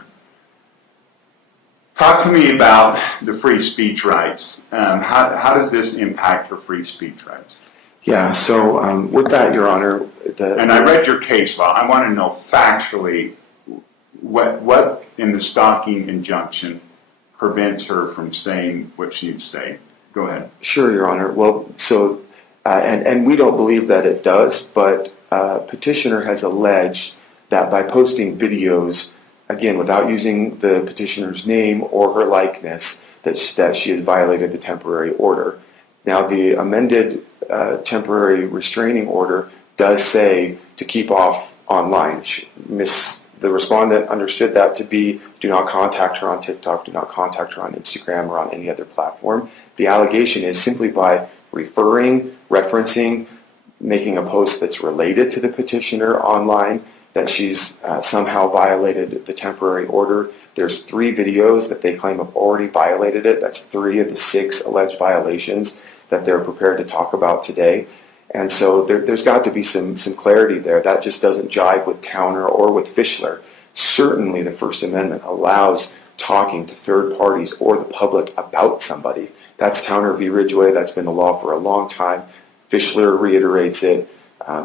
Talk to me about the free speech rights. How does this impact her free speech rights? Yeah, so with that, Your Honor... And I read your case law. I want to know factually what in the stalking injunction prevents her from saying what she needs to say. Go ahead. Sure, Your Honor. Well, so, and we don't believe that it does, but petitioner has alleged that by posting videos, again, without using the petitioner's name or her likeness, that she has violated the temporary order. Now, the amended temporary restraining order does say to keep off online. The respondent understood that to be, do not contact her on TikTok, do not contact her on Instagram or on any other platform. The allegation is simply by referring, referencing, making a post that's related to the petitioner online, that she's somehow violated the temporary order. There's 3 videos that they claim have already violated it. That's 3 of the 6 alleged violations that they're prepared to talk about today. And so there's got to be some clarity there. That just doesn't jive with Towner or with Fischler. Certainly the First Amendment allows talking to third parties or the public about somebody. That's Towner v. Ridgway. That's been the law for a long time. Fischler reiterates it.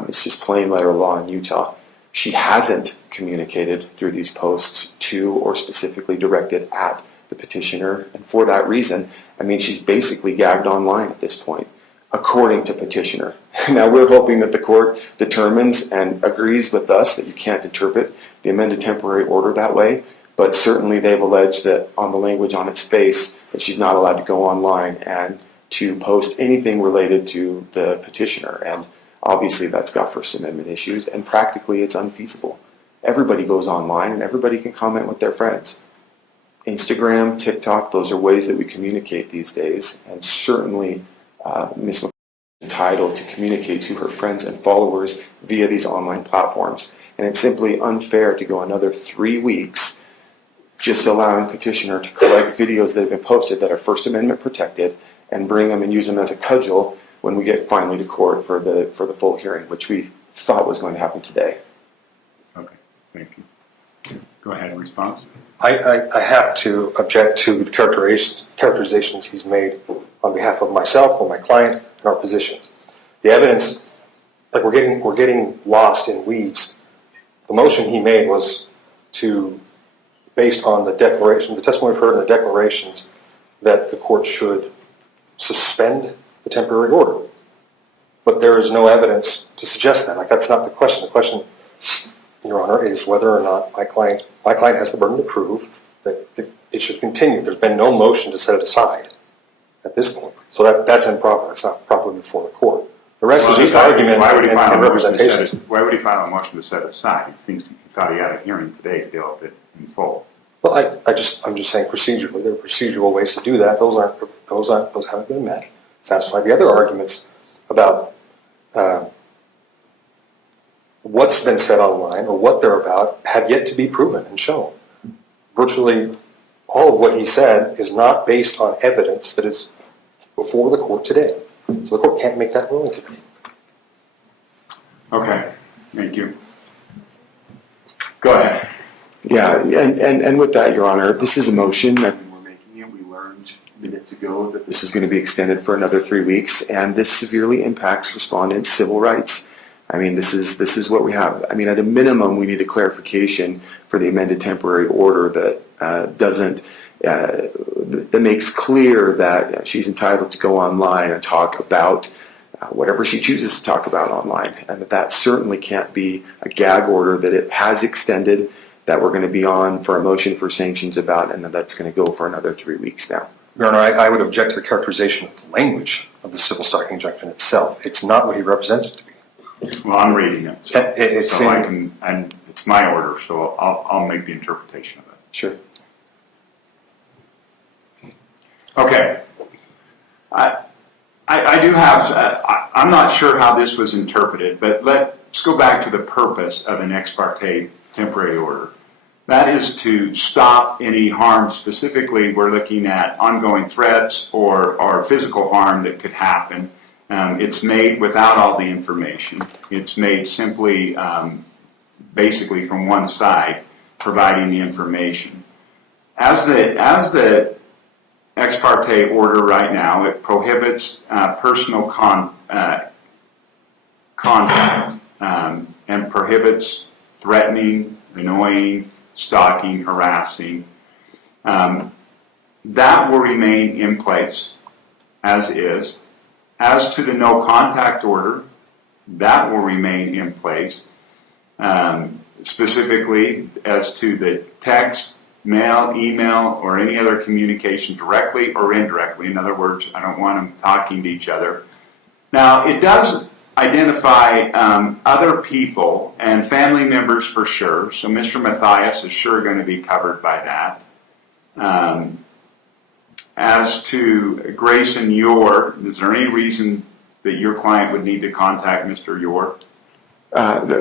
It's just plain letter law in Utah. She hasn't communicated through these posts to or specifically directed at the petitioner. And for that reason, I mean, she's basically gagged online at this point, according to petitioner. Now, we're hoping that the court determines and agrees with us that you can't interpret the amended temporary order that way, but certainly they've alleged that on the language on its face that she's not allowed to go online and to post anything related to the petitioner. And obviously that's got First Amendment issues, and practically it's unfeasible. Everybody goes online and everybody can comment with their friends. Instagram, TikTok, those are ways that we communicate these days, and certainly Ms. McCoy is entitled to communicate to her friends and followers via these online platforms. And it's simply unfair to go another 3 weeks just allowing petitioner to collect videos that have been posted that are First Amendment protected and bring them and use them as a cudgel when we get finally to court for the full hearing, which we thought was going to happen today. Okay, thank you. Go ahead and respond. I have to object to the characterizations he's made on behalf of myself or my client and our positions. The evidence, like we're getting lost in weeds. The motion he made was based on the testimony we've heard in the declarations, that the court should suspend the temporary order. But there is no evidence to suggest that. Like, that's not the question. The question, Your Honor, is whether or not my client has the burden to prove that it should continue. There's been no motion to set it aside at this point. So that's improper. That's not properly before the court. The rest is just argument and representations. Why would he file a motion to set it aside? He thought he had a hearing today to deal with it in full. Well, I'm just saying procedurally, there are procedural ways to do that. Those haven't been met. Satisfied. The other arguments about what's been said online or what they're about have yet to be proven and shown. Virtually all of what he said is not based on evidence that is before the court today. So the court can't make that ruling today. Okay, thank you. Go ahead. Yeah, and with that, Your Honor, this is a motion. I mean, we're making it. We learned minutes ago that this is going to be extended for another 3 weeks, and this severely impacts respondents' civil rights. I mean, this is what we have. I mean, at a minimum, we need a clarification for the amended temporary order that that makes clear that she's entitled to go online and talk about whatever she chooses to talk about online, and that certainly can't be a gag order that it has extended, that we're going to be on for a motion for sanctions about, and that's going to go for another 3 weeks now. Your Honor, I would object to the characterization of the language of the civil stalking injunction itself. It's not what he represents it to be. Well, I'm reading it, so I and it's my order, so I'll make the interpretation of it. Sure. Okay. I do have, I'm not sure how this was interpreted, but let's go back to the purpose of an ex parte temporary order. That is to stop any harm. Specifically, we're looking at ongoing threats or physical harm that could happen. It's made without all the information. It's made simply, basically from one side, providing the information. As the ex parte order right now, it prohibits personal contact and prohibits threatening, annoying, stalking, harassing. That will remain in place as is. As to the no contact order, that will remain in place. Specifically, as to the text, mail, email, or any other communication directly or indirectly. In other words, I don't want them talking to each other. Now, it does identify other people and family members for sure. So Mr. Matthias is sure going to be covered by that. As to Grayson Yor, is there any reason that your client would need to contact Mr. Yor?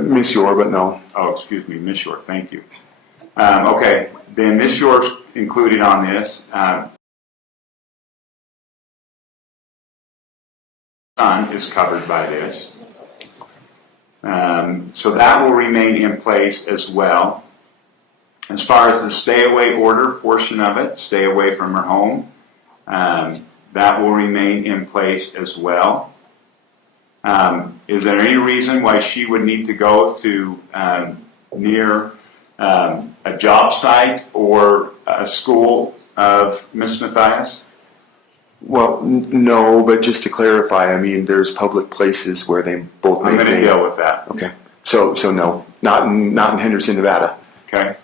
Miss Yor, but no. Oh, excuse me, Miss Yor, thank you. Okay, then Miss Yor's included on this. Son is covered by this. So that will remain in place as well. As far as the stay away order portion of it, stay away from her home, that will remain in place as well. Is there any reason why she would need to go to near a job site or a school of Ms. Matthias? Well, no, but just to clarify, I mean, there's public places where they both I'm may. going to deal with that. Okay. So no, not in Henderson, Nevada. Okay.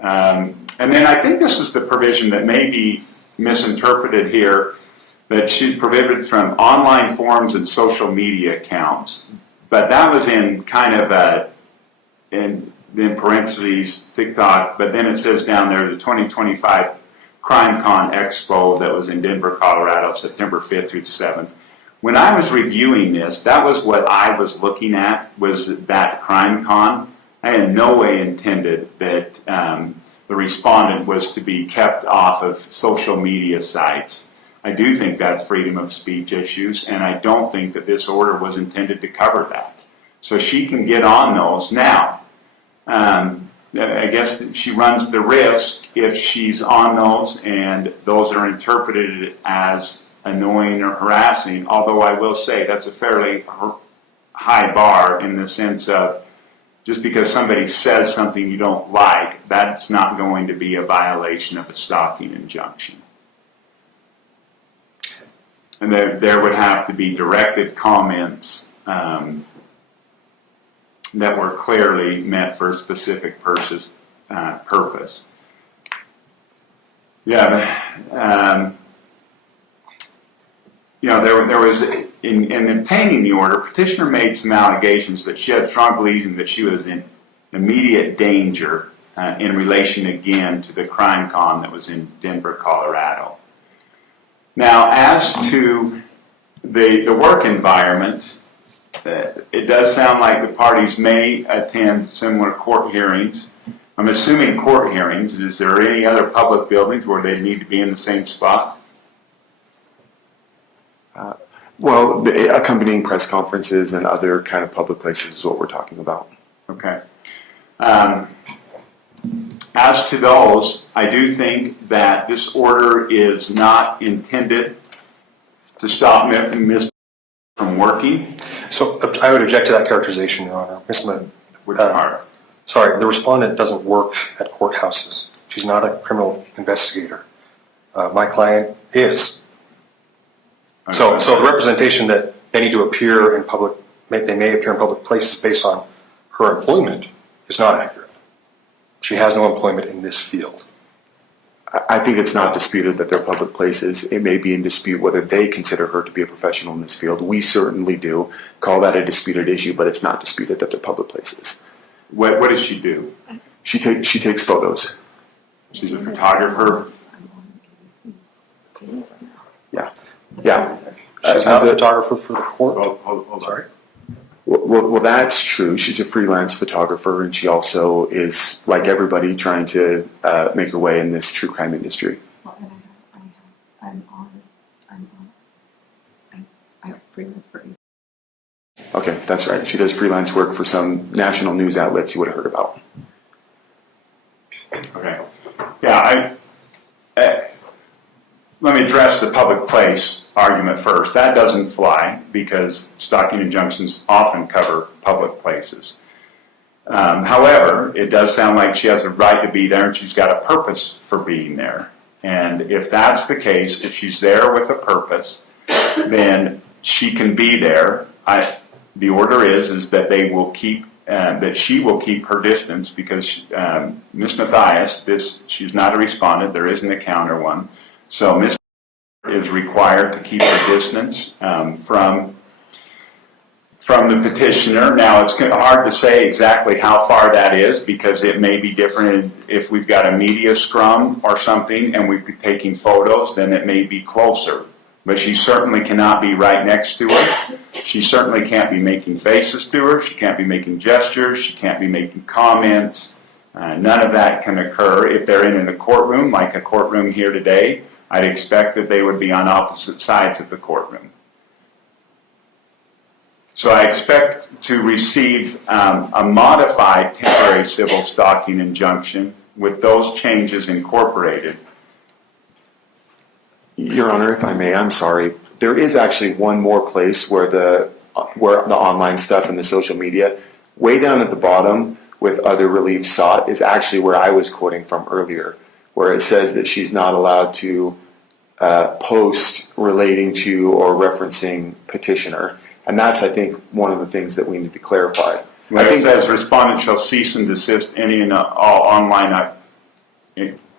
And then I think this is the provision that may be misinterpreted here, that she's prohibited from online forums and social media accounts. But that was in kind of in parentheses, TikTok, but then it says down there the 2025 CrimeCon Expo that was in Denver, Colorado, September 5th through the 7th. When I was reviewing this, that was what I was looking at, was that CrimeCon. I in no way intended that the respondent was to be kept off of social media sites. I do think that's freedom of speech issues, and I don't think that this order was intended to cover that. So she can get on those now. I guess she runs the risk if she's on those and those are interpreted as annoying or harassing, although I will say that's a fairly high bar in the sense of just because somebody says something you don't like, that's not going to be a violation of a stalking injunction. And there would have to be directed comments that were clearly meant for a specific purpose. Yeah, there was, in obtaining the order, petitioner made some allegations that she had strong belief that she was in immediate danger in relation again to the CrimeCon that was in Denver, Colorado. Now, as to the work environment, it does sound like the parties may attend similar court hearings. I'm assuming court hearings. Is there any other public buildings where they need to be in the same spot? Well, the accompanying press conferences and other kind of public places is what we're talking about. Okay. As to those, I do think that this order is not intended to stop Ms. from working. So I would object to that characterization, Your Honor. Sorry, the respondent doesn't work at courthouses. She's not a criminal investigator. My client is. So the representation that they need to appear in public, they may appear in public places based on her employment is not accurate. She has no employment in this field. I think it's not disputed that they're public places. It may be in dispute whether they consider her to be a professional in this field. We certainly do call that a disputed issue, but it's not disputed that they're public places. What does she do? She takes photos. She's a photographer. Yeah. She's not a photographer for the court. Hold Sorry. Well, that's true. She's a freelance photographer, and she also is, like everybody, trying to make her way in this true crime industry. Well, and I have freelance for you. Okay, that's right. She does freelance work for some national news outlets you would have heard about. Okay. Yeah, let me address the public place argument first. That doesn't fly because stalking injunctions often cover public places. However, it does sound like she has a right to be there and she's got a purpose for being there. And if that's the case, if she's there with a purpose, then she can be there. The order is that they will keep that she will keep her distance because Ms. Matthias, she's not a respondent. There isn't a counter one. So Ms. is required to keep her distance from from the petitioner. Now, it's hard to say exactly how far that is because it may be different if we've got a media scrum or something and we've been taking photos, then it may be closer. But she certainly cannot be right next to her. She certainly can't be making faces to her. She can't be making gestures. She can't be making comments. None of that can occur. If they're in a courtroom, like a courtroom here today, I'd expect that they would be on opposite sides of the courtroom. So I expect to receive a modified temporary civil stalking injunction with those changes incorporated. Your Honor, if I may, I'm sorry. There is actually one more place where the online stuff and the social media, way down at the bottom with other relief sought, is actually where I was quoting from earlier, where it says that she's not allowed to post relating to or referencing petitioner. And that's, I think, one of the things that we need to clarify. Where it says respondent shall cease and desist any and all online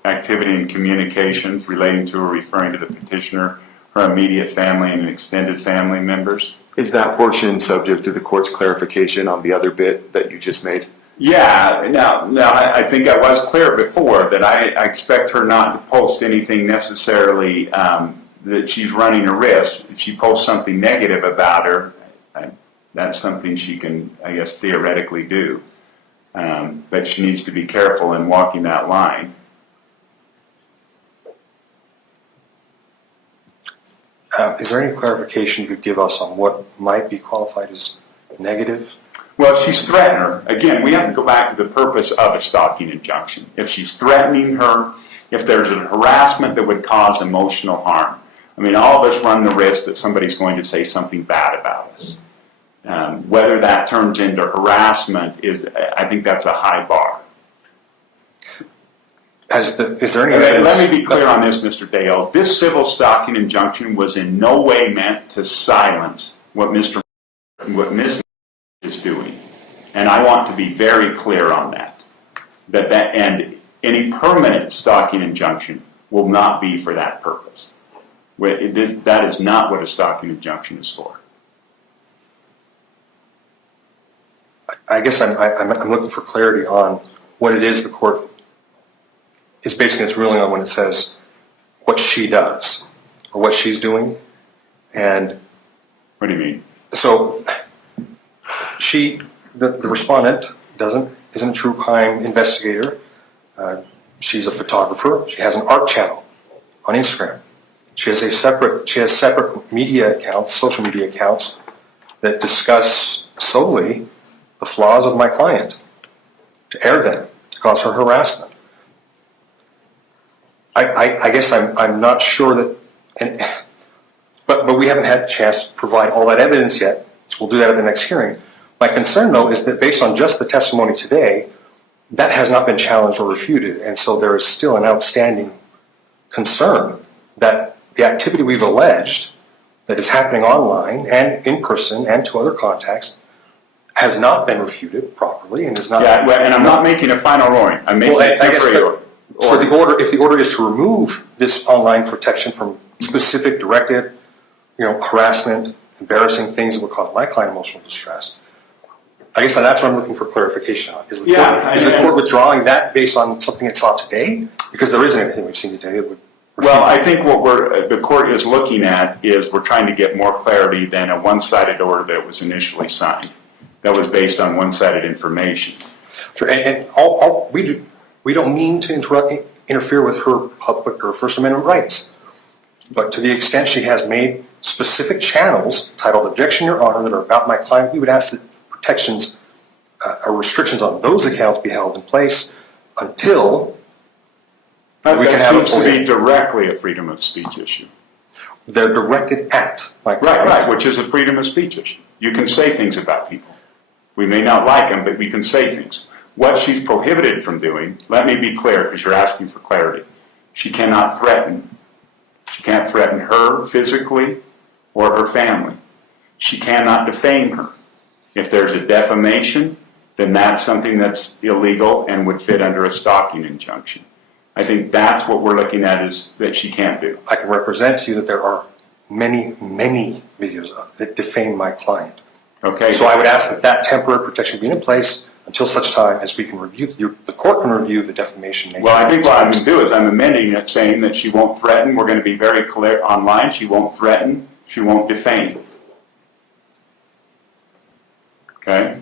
activity and communications relating to or referring to the petitioner, her immediate family and extended family members. Is that portion subject to the court's clarification on the other bit that you just made? Yeah, now I think I was clear before that I expect her not to post anything necessarily that she's running a risk. If she posts something negative about her, that's something she can, I guess, theoretically do. But she needs to be careful in walking that line. Is there any clarification you could give us on what might be qualified as negative? Well, if she's threatening her, again, we have to go back to the purpose of a stalking injunction. If she's threatening her, if there's a harassment that would cause emotional harm. I mean, all of us run the risk that somebody's going to say something bad about us. Whether that turns into harassment I think that's a high bar. Is there any evidence? Let me be clear on this, Mr. Dale. This civil stalking injunction was in no way meant to silence what Ms. is doing. And I want to be very clear on that. And any permanent stalking injunction will not be for that purpose. That is not what a stalking injunction is for. I guess I'm looking for clarity on what it is the court is basing its ruling on when it says what she does or what she's doing. And what do you mean? So the respondent isn't a true crime investigator. She's a photographer. She has an art channel on Instagram. She has separate media accounts, social media accounts that discuss solely the flaws of my client, to air them, to cause her harassment. I guess I'm not sure that, but we haven't had a chance to provide all that evidence yet, so we'll do that at the next hearing. My concern, though, is that based on just the testimony today, that has not been challenged or refuted, and so there is still an outstanding concern that the activity we've alleged that is happening online and in person and to other contacts has not been refuted properly and is not. Yeah, and I'm not making a final ruling. I'm making a temporary order. So if the order is to remove this online protection from specific directed, harassment, embarrassing things that would cause my client emotional distress, I guess that's what I'm looking for clarification on. Is the court withdrawing that based on something it saw today? Because there isn't anything we've seen today that would. Well, I think what the court is looking at is we're trying to get more clarity than a one-sided order that was initially signed. That was based on one-sided information. Sure, and we don't mean to interfere with her public or First Amendment rights. But to the extent she has made specific channels titled Objection, Your Honor, that are about my client, we would ask that protections or restrictions on those accounts be held in place until we can have a full. That seems to be directly a freedom of speech issue. They're directed at my client. Right, which is a freedom of speech issue. You can say things about people. We may not like them, but we can say things. What she's prohibited from doing, let me be clear because you're asking for clarity, she cannot threaten. She can't threaten her physically or her family. She cannot defame her. If there's a defamation, then that's something that's illegal and would fit under a stalking injunction. I think that's what we're looking at is that she can't do. I can represent to you that there are many, many videos that defame my client. Okay? So I would ask that that temporary protection be in place until such time as we can review, the court can review the defamation nature. Well, I think what I'm going to do is I'm amending it, saying that she won't threaten. We're going to be very clear online. She won't threaten. She won't defame. Okay?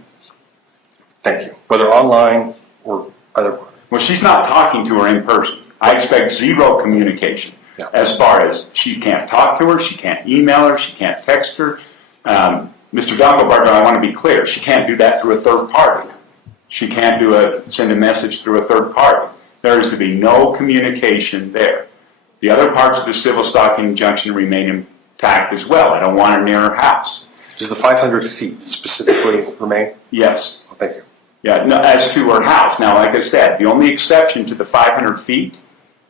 Thank you. Whether online or other. Well, she's not talking to her in person. I expect zero communication. Yeah. As far as she can't talk to her, she can't email her, she can't text her. Mr. Donkelberger, I want to be clear, she can't do that through a third party. She can't send a message through a third party. There is to be no communication there. The other parts of the civil stalking injunction remain intact as well. I don't want her near her house. Does the 500 feet specifically remain? Yes. Oh, thank you. Yeah, no, as to her house. Now, like I said, the only exception to the 500 feet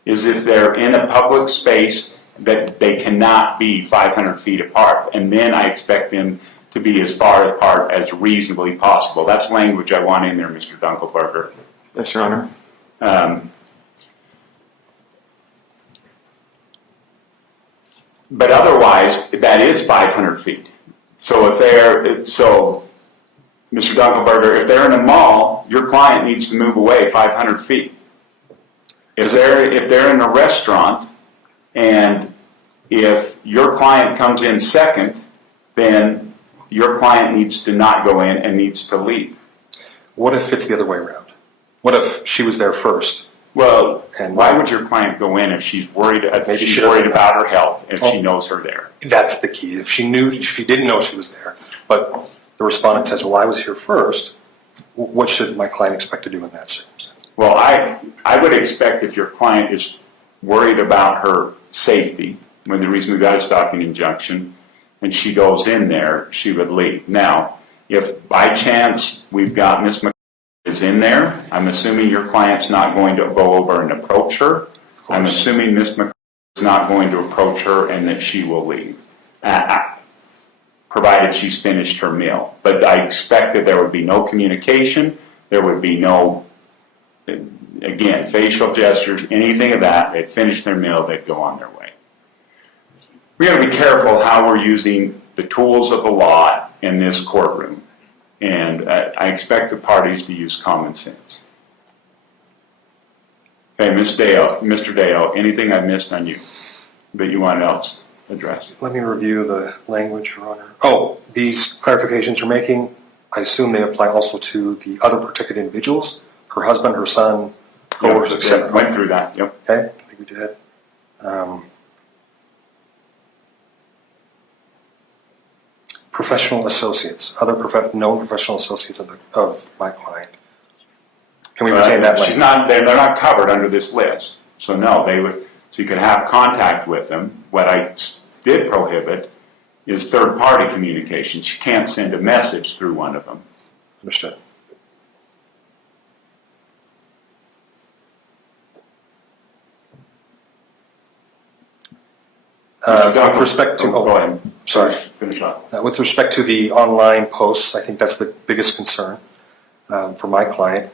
is if they're in a public space that they cannot be 500 feet apart. And then I expect them to be as far apart as reasonably possible. That's language I want in there, Mr. Dunkelberger. Yes, Your Honor. But otherwise, that is 500 feet. So Mr. Dunkelberger, if they're in a mall, your client needs to move away 500 feet. If they're in a restaurant and if your client comes in second, then your client needs to not go in and needs to leave. What if it's the other way around? What if she was there first? Well, And why would your client go in if she's worried? Maybe She's she doesn't worried know. about her health if Oh. she knows her there. That's the key. If she didn't know she was there, but the respondent says, well, I was here first, what should my client expect to do in that circumstance? Well, I would expect if your client is worried about her safety, when the reason we got a stalking injunction, and she goes in there, she would leave. Now, if by chance we've got Miss McCarthy is in there, I'm assuming your client's not going to go over and approach her. I'm assuming Miss McCarthy is not going to approach her and that she will leave, provided she's finished her meal. But I expect that there would be no communication, there would be no, again, facial gestures, anything of that. They'd finish their meal, they'd go on their way. We got to be careful how we're using the tools of the law in this courtroom. And I expect the parties to use common sense. Okay, Mr. Dale, anything I missed on you that you want else addressed? Let me review the language, Your Honor. Oh, these clarifications you're making, I assume they apply also to the other protected individuals, her husband, her son, coworkers, etc. Went through that, yep. Okay, I think we did. Professional associates, other known professional associates of my client. Can we retain that language? They're not covered under this list. So no, so you could have contact with them. What I did prohibit is third-party communications. You can't send a message through one of them. Understood. With respect to, go ahead. sorry. Finish up. With respect to the online posts, I think that's the biggest concern for my client.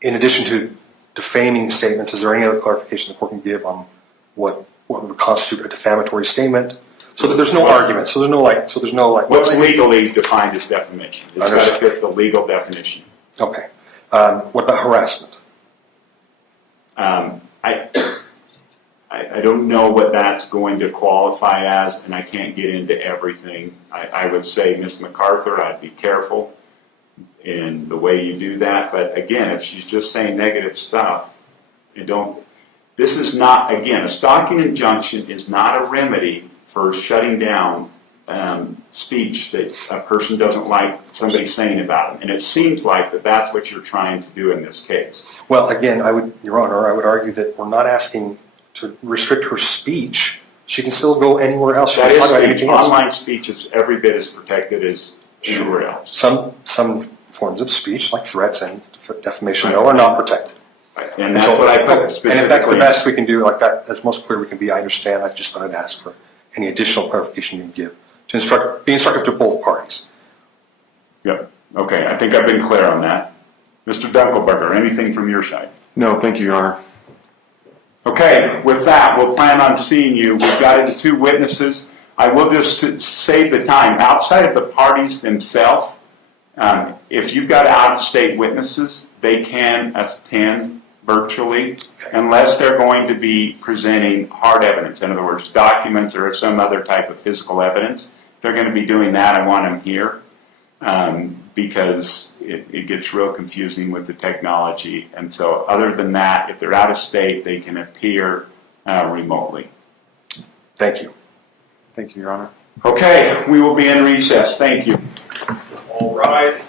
In addition to defaming statements, is there any other clarification the court can give on what would constitute a defamatory statement? So that there's no argument. So there's no like. What's legally defined as defamation? It's got to fit the legal definition. Okay. What about harassment? I don't know what that's going to qualify as, and I can't get into everything. I would say, Ms. MacArthur, I'd be careful in the way you do that. But again, if she's just saying negative stuff, this is not, again, a stalking injunction is not a remedy for shutting down speech that a person doesn't like somebody saying about them. And it seems like that's what you're trying to do in this case. Well, again, Your Honor, I would argue that we're not asking to restrict her speech. She can still go anywhere else. She That can is talk about speech. anything else. Online speech is every bit as protected as anywhere else. Some forms of speech, like threats and defamation, are not protected. And that's what I put specifically. And if that's the best we can do, like that's most clear we can be, I understand. I just thought I'd ask for any additional clarification you can give to be instructive to both parties. Yep. Okay, I think I've been clear on that. Mr. Dunkelberger, anything from your side? No, thank you, Your Honor. Okay, with that, we'll plan on seeing you. We've got 2 witnesses. I will just save the time. Outside of the parties themselves, if you've got out-of-state witnesses, they can attend virtually unless they're going to be presenting hard evidence. In other words, documents or some other type of physical evidence. If they're going to be doing that, I want them here because it gets real confusing with the technology. And so other than that, if they're out of state, they can appear remotely. Thank you. Thank you, Your Honor. Okay, we will be in recess. Thank you. All rise.